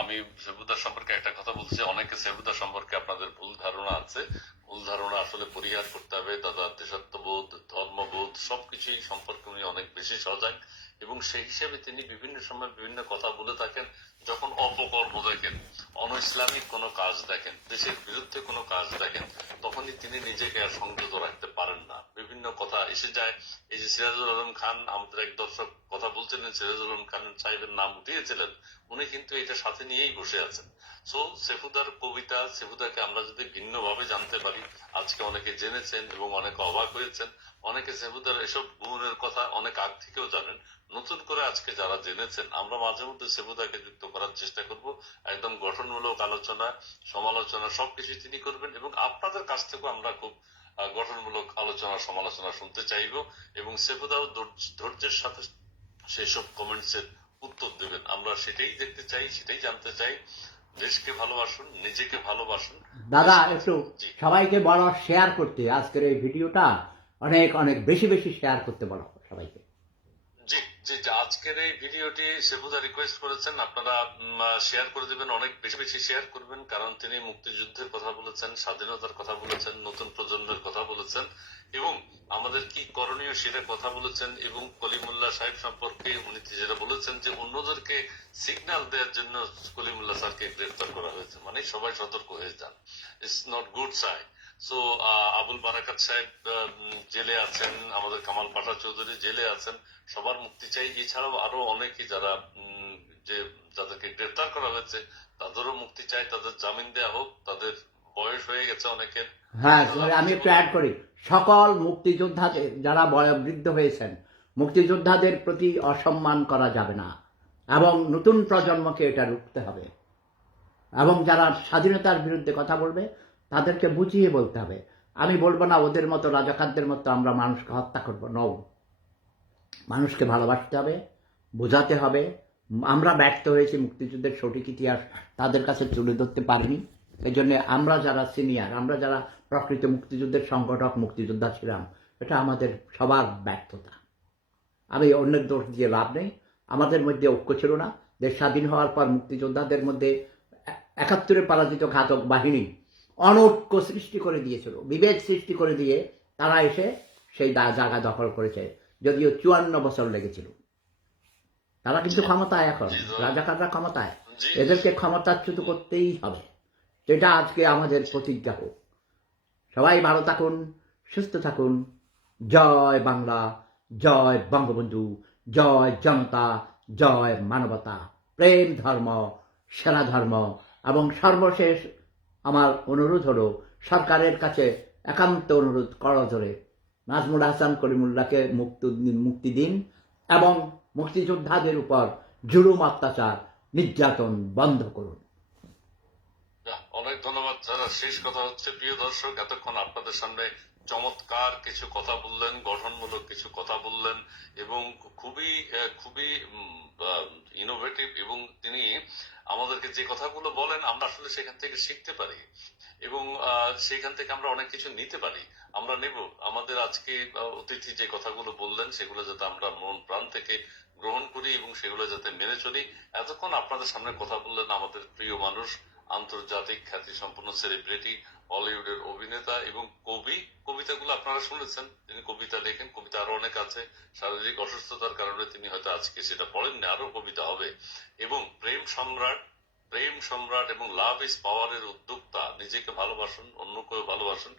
আমি সেফুদার সম্পর্কে একটা কথা বলতে চাই। অনেকে সেফুদার সম্পর্কে আপনাদের ভুল ধারণা আছে। ভুল ধারণা আসলে পরিহার করতে হবে। দাদার দেশাত্মবোধ, ধর্মবোধ সবকিছুই সম্পর্কে উনি অনেক বেশি সজাগ, এবং সেই হিসেবে তিনি বিভিন্ন সময় বিভিন্ন কথা বলে থাকেন। যখন অপকর্ম দেখেন, অন ইসলামিক কোনো কাজ দেখেন, দেশের বিরুদ্ধে কোনো কাজ দেখেন, তখনই তিনি নিজেকে আর সংযত রাখতে পারেন না। বিভিন্ন কথা এসে যায়। এই যে সিরাজুল আলম খান, আমাদের এক দর্শক কথা বলছিলেন, সিরাজুল আলম খান সাহেবের নাম উঠিয়েছিলেন, উনি কিন্তু এটা সাথে নিয়েই বসে আছেন। সো সেফুদার কবিতা, সেফুদাকে আমরা যদি ভিন্নভাবে জানতে পারি, আজকে অনেকে জেনেছেন এবং অনেকে অবাক হয়েছেন। অনেকে সেফুদার এসব গুণের কথা অনেক আগ থেকেও জানেন, নতুন করে আজকে যারা জেনেছেন। আমরা মাঝে মধ্যে সেফুদাকে যুক্ত করার চেষ্টা করব। একদম গঠনমূলক আলোচনা, সমালোচনা সবকিছু তিনি করবেন, এবং আপনাদের কাছ থেকেও আমরা খুব গঠনমূলক আলোচনা সমালোচনা শুনতে চাইব, এবং সেফুদাও ধৈর্যের সাথে সেসব কমেন্টস এর উত্তর দেবেন। আমরা সেটাই দেখতে চাই, সেটাই জানতে চাই। দেশকে ভালোবাসুন, নিজেকে ভালোবাসুন। দাদা একটু সবাইকে বলো শেয়ার করতে, আজকের এই ভিডিওটা অনেক অনেক বেশি বেশি শেয়ার করতে বলো সবাইকে। জি জি, আজকের এই ভিডিওটি সেফুদা রিকোয়েস্ট করেছেন, আপনারা শেয়ার করে দেবেন, অনেক বেশি বেশি শেয়ার করবেন, কারণ তিনি মুক্তিযুদ্ধের কথা বলেছেন, স্বাধীনতার কথা বলেছেন, নতুন প্রজন্মের কথা বলেছেন, এবং আমাদের কি করণীয় সেটা কথা বলেছেন। এবং কলিমুল্লাহ সাহেব সম্পর্কে উনি যেটা বলেছেন যে অন্যদেরকে সিগন্যাল দেওয়ার জন্য কলিমুল্লাহ স্যারকে গ্রেফতার করা হয়েছে, মানে সবাই সতর্ক হয়ে যান। It's not good sign. So Abul Barakat Saheb জেলে আছেন, আমাদের কামাল পাঠা চৌধুরী জেলে আছেন, সবার মুক্তি চাই। এছাড়াও আরো অনেকে যারা যে যাদেরকে গ্রেফতার করা হয়েছে তাদেরও মুক্তি চাই, তাদের জামিন দেওয়া হোক, তাদের বয়স হয়ে গেছে অনেকের। হ্যাঁ, আমি একটু অ্যাড করি, সকল মুক্তিযোদ্ধাদের যারা বয়োবৃদ্ধ হয়েছেন, মুক্তিযোদ্ধাদের প্রতি অসম্মান করা যাবে না, এবং নতুন প্রজন্মকে এটা রুখতে হবে, এবং যারা স্বাধীনতার বিরুদ্ধে কথা বলবে তাদেরকে বুঝিয়ে বলতে হবে। আমি বলবো না ওদের মতো রাজাকারদের মতো আমরা মানুষকে হত্যা করবো, নও। মানুষকে ভালোবাসতে হবে, বোঝাতে হবে। আমরা ব্যর্থ হয়েছি, মুক্তিযুদ্ধের সঠিক ইতিহাস তাদের কাছে তুলে ধরতে পারিনি। এই জন্য আমরা যারা সিনিয়র, আমরা যারা প্রকৃত মুক্তিযুদ্ধের সংগঠক মুক্তিযোদ্ধা ছিলাম, এটা আমাদের সবার ব্যর্থতা। আমি অন্যের দোষ দিয়ে লাভ নেই। আমাদের মধ্যে ঐক্য ছিল না। দেশ স্বাধীন হওয়ার পর মুক্তিযোদ্ধাদের মধ্যে ৭১ পরাজিত ঘাতক বাহিনী অনৈক্য সৃষ্টি করে দিয়েছিল, বিভেদ সৃষ্টি করে দিয়ে তারা এসে সেই জায়গা দখল করেছে, যদিও ৫৪ বছর লেগেছিল। তারা কিন্তু ক্ষমতায়, এখন রাজাকাররা ক্ষমতায়, এদেরকে ক্ষমতাচ্যুত করতেই হবে। সেটা আজকে আমাদের প্রতিজ্ঞা হোক। সবাই ভালো থাকুন, সুস্থ থাকুন। জয় বাংলা, জয় বঙ্গবন্ধু, জয় জনতা, জয় মানবতা। প্রেম ধর্ম সেরা ধর্ম। এবং সর্বশেষ আমার অনুরোধ হলো, সরকারের কাছে একান্ত অনুরোধ করা ধরে নাজমুল হাসান কলিমুল্লাহকে মুক্তি দিন, এবং মুক্তিযোদ্ধাদের উপর জুলুম, অত্যাচার, নির্যাতন বন্ধ করুন। অনেক ধন্যবাদ। যারা শেষ কথা হচ্ছে, প্রিয় দর্শক, এতক্ষণ আপনাদের সামনে চমৎকার কিছু কথা বললেন, গঠনমূলক কিছু কথা বললেন, এবং খুবই খুবই ইনোভেটিভ, এবং তিনি আমাদেরকে যে কথাগুলো বলেন আমরা আসলে সেখান থেকে শিখতে পারি, এবং সেখান থেকে আমরা অনেক কিছু নিতে পারি। আমরা নেব। আমাদের আজকে অতিথি যে কথাগুলো বললেন সেগুলো যাতে আমরা মন প্রাণ থেকে গ্রহণ করি এবং সেগুলো যাতে মেনে চলি। এতক্ষণ আপনাদের সামনে কথা বললেন আমাদের প্রিয় মানুষ, আন্তর্জাতিক খ্যাতি সম্পন্ন সেলিব্রিটি, হলিউডের অভিনেতা এবং কবি। কবিতাগুলো আপনারা শুনেছেন, তিনি কবিতা লেখেন, কবিতা আরো অনেক আছে। শারীরিক অসুস্থতার কারণে তিনি হয়তো আজকে সেটা পড়েননি, আরো কবিতা হবে। এবং প্রেম সম্রাট এবং লাভ ইজ পাওয়ারের উদ্যোক্তা। নিজেকে ভালোবাসুন, অন্যকেও ভালোবাসুন,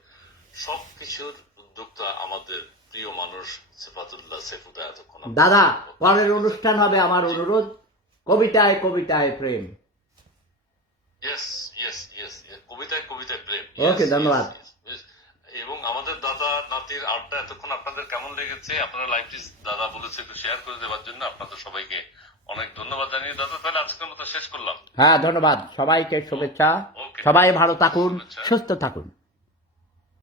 সবকিছুর উদ্যোক্তা আমাদের প্রিয় মানুষ সেফাতুল্লাহ সেফুদা। এতক্ষণ দাদা, পরের অনুষ্ঠান হবে আমার অনুরোধ, কবিতায় কবিতায় প্রেম। কবিতায় কবিতায় প্রেম। ওকে, ধন্যবাদ। এবং আমাদের দাদা নাতির আড্ডা এতক্ষণ আপনাদের কেমন লেগেছে? আপনারা লাইভটি দাদা বলেছে একটু শেয়ার করে দেওয়ার জন্য আপনাদের সবাইকে অনেক ধন্যবাদ জানিয়ে দাদা তাহলে আজকের মতো শেষ করলাম। হ্যাঁ, ধন্যবাদ সবাইকে, শুভেচ্ছা। সবাই ভালো থাকুন, সুস্থ থাকুন।